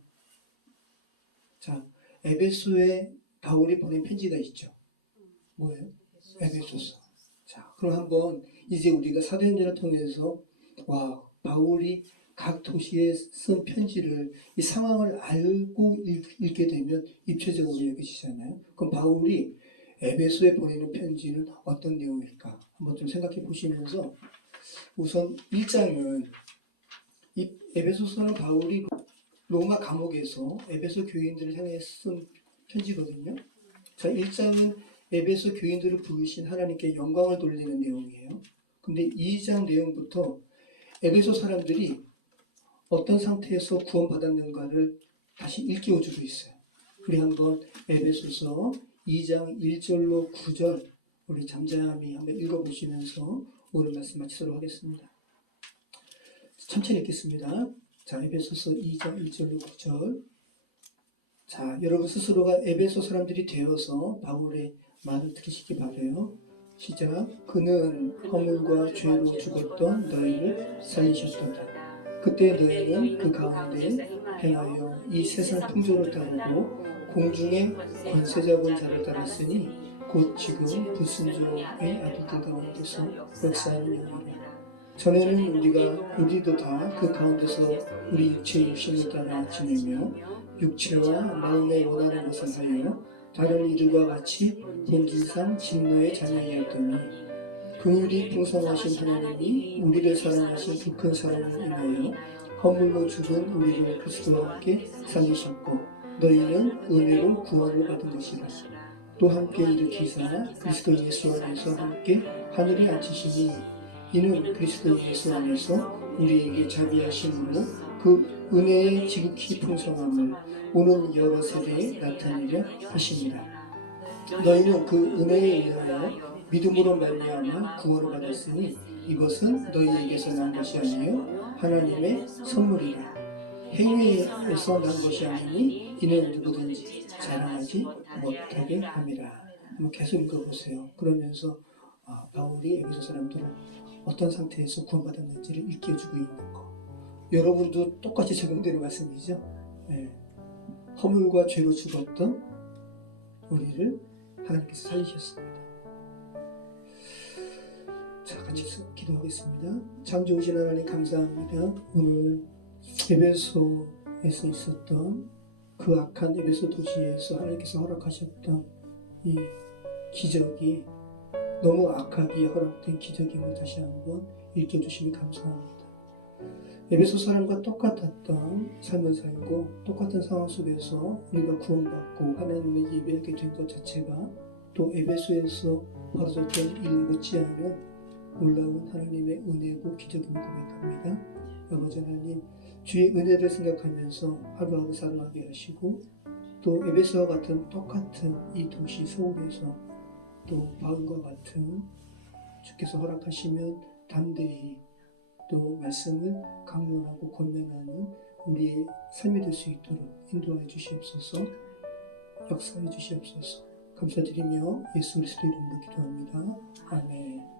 자, 에베소에 바울이 보낸 편지가 있죠. 뭐예요? 에베소서. 자, 그럼 한번 이제 우리가 사도행전을 통해서 바울이 각 도시에 쓴 편지를 이 상황을 알고 읽게 되면 입체적으로 여겨지잖아요. 그럼 바울이 에베소에 보내는 편지는 어떤 내용일까? 한번 좀 생각해 보시면서 우선 1장은 이 에베소서는 바울이 로마 감옥에서 에베소 교인들을 향해 쓴 편지거든요. 자, 1장은 에베소 교인들을 부르신 하나님께 영광을 돌리는 내용이에요. 근데 2장 내용부터 에베소 사람들이 어떤 상태에서 구원받았는가를 다시 일깨워주고 있어요. 우리 한번 에베소서 2장 1절로 9절 우리 잠잠히 한번 읽어보시면서 오늘 말씀 마치도록 하겠습니다. 천천히 읽겠습니다. 자, 에베소서 2장 1절로 9절. 자, 여러분 스스로가 에베소 사람들이 되어서 바울의 말을 들으시기 바라요. 시작. 그는 허물과 죄로 죽었던 너희를 살리셨도다. 그때 너희는 그 가운데 행하여 이 세상 풍조를 따르고 공중의 권세 잡은 자를 따랐으니 곧 지금 불순종의 아들들 가운데서 역사하는 영이라. 전에는 우리도 다 그 가운데서 우리 육체의 욕심을 따라 지내며 육체와 마음에 원하는 것을 하여 다른 이들과 같이 본질상 진노의 자녀이었더니 긍휼이 풍성하신 하나님이 우리를 사랑하신 그 큰 사랑으로 인하여 허물로 죽은 우리를 그리스도와 함께 살리셨고 너희는 은혜로 구원을 받은 것이라. 또 함께 일으키사 그리스도 예수 안에서 함께 하늘에 앉히시니 이는 그리스도 예수 안에서 우리에게 자비하심으로 그 은혜의 지극히 풍성함을 오는 여러 세대에 나타내려 하십니다. 너희는 그 은혜에 의하여 믿음으로 말미암아 구원을 받았으니 이것은 너희에게서 난 것이 아니요 하나님의 선물이라. 행위에서 난 것이 아니니 이는 누구든지 자랑하지 못하게 함이라. 한번 계속 읽어보세요. 그러면서 바울이 에베소 사람들은 어떤 상태에서 구원받았는지를 일깨워주고 있는 거. 여러분도 똑같이 적용되는 말씀이죠. 네. 허물과 죄로 죽었던 우리를 하나님께서 살리셨습니다. 자, 같이 기도하겠습니다. 참 좋으신 하나님 감사합니다. 오늘 에베소에서 있었던 그 악한 에베소 도시에서 하나님께서 허락하셨던 이 기적이 너무 악하게 허락된 기적임을 다시 한번 읽혀주시니 감사합니다. 에베소 사람과 똑같았던 삶을 살고 똑같은 상황 속에서 우리가 구원받고 하나님을 예배하게 된 것 자체가 또 에베소에서 벌어졌던 일 못지않은 놀라운 하나님의 은혜고 기적임을 고백합니다. 아버지 하나님, 주의 은혜를 생각하면서 하루하루 살아가게 하시고 또 에베소와 같은 똑같은 이 도시 서울에서 또 바울과 같은 주께서 허락하시면 담대히 또 말씀을 강론하고 권면하는 우리의 삶이 될 수 있도록 인도하여 주시옵소서. 역사해 주시옵소서. 감사드리며 예수 그리스도 이름으로 기도합니다. 아멘.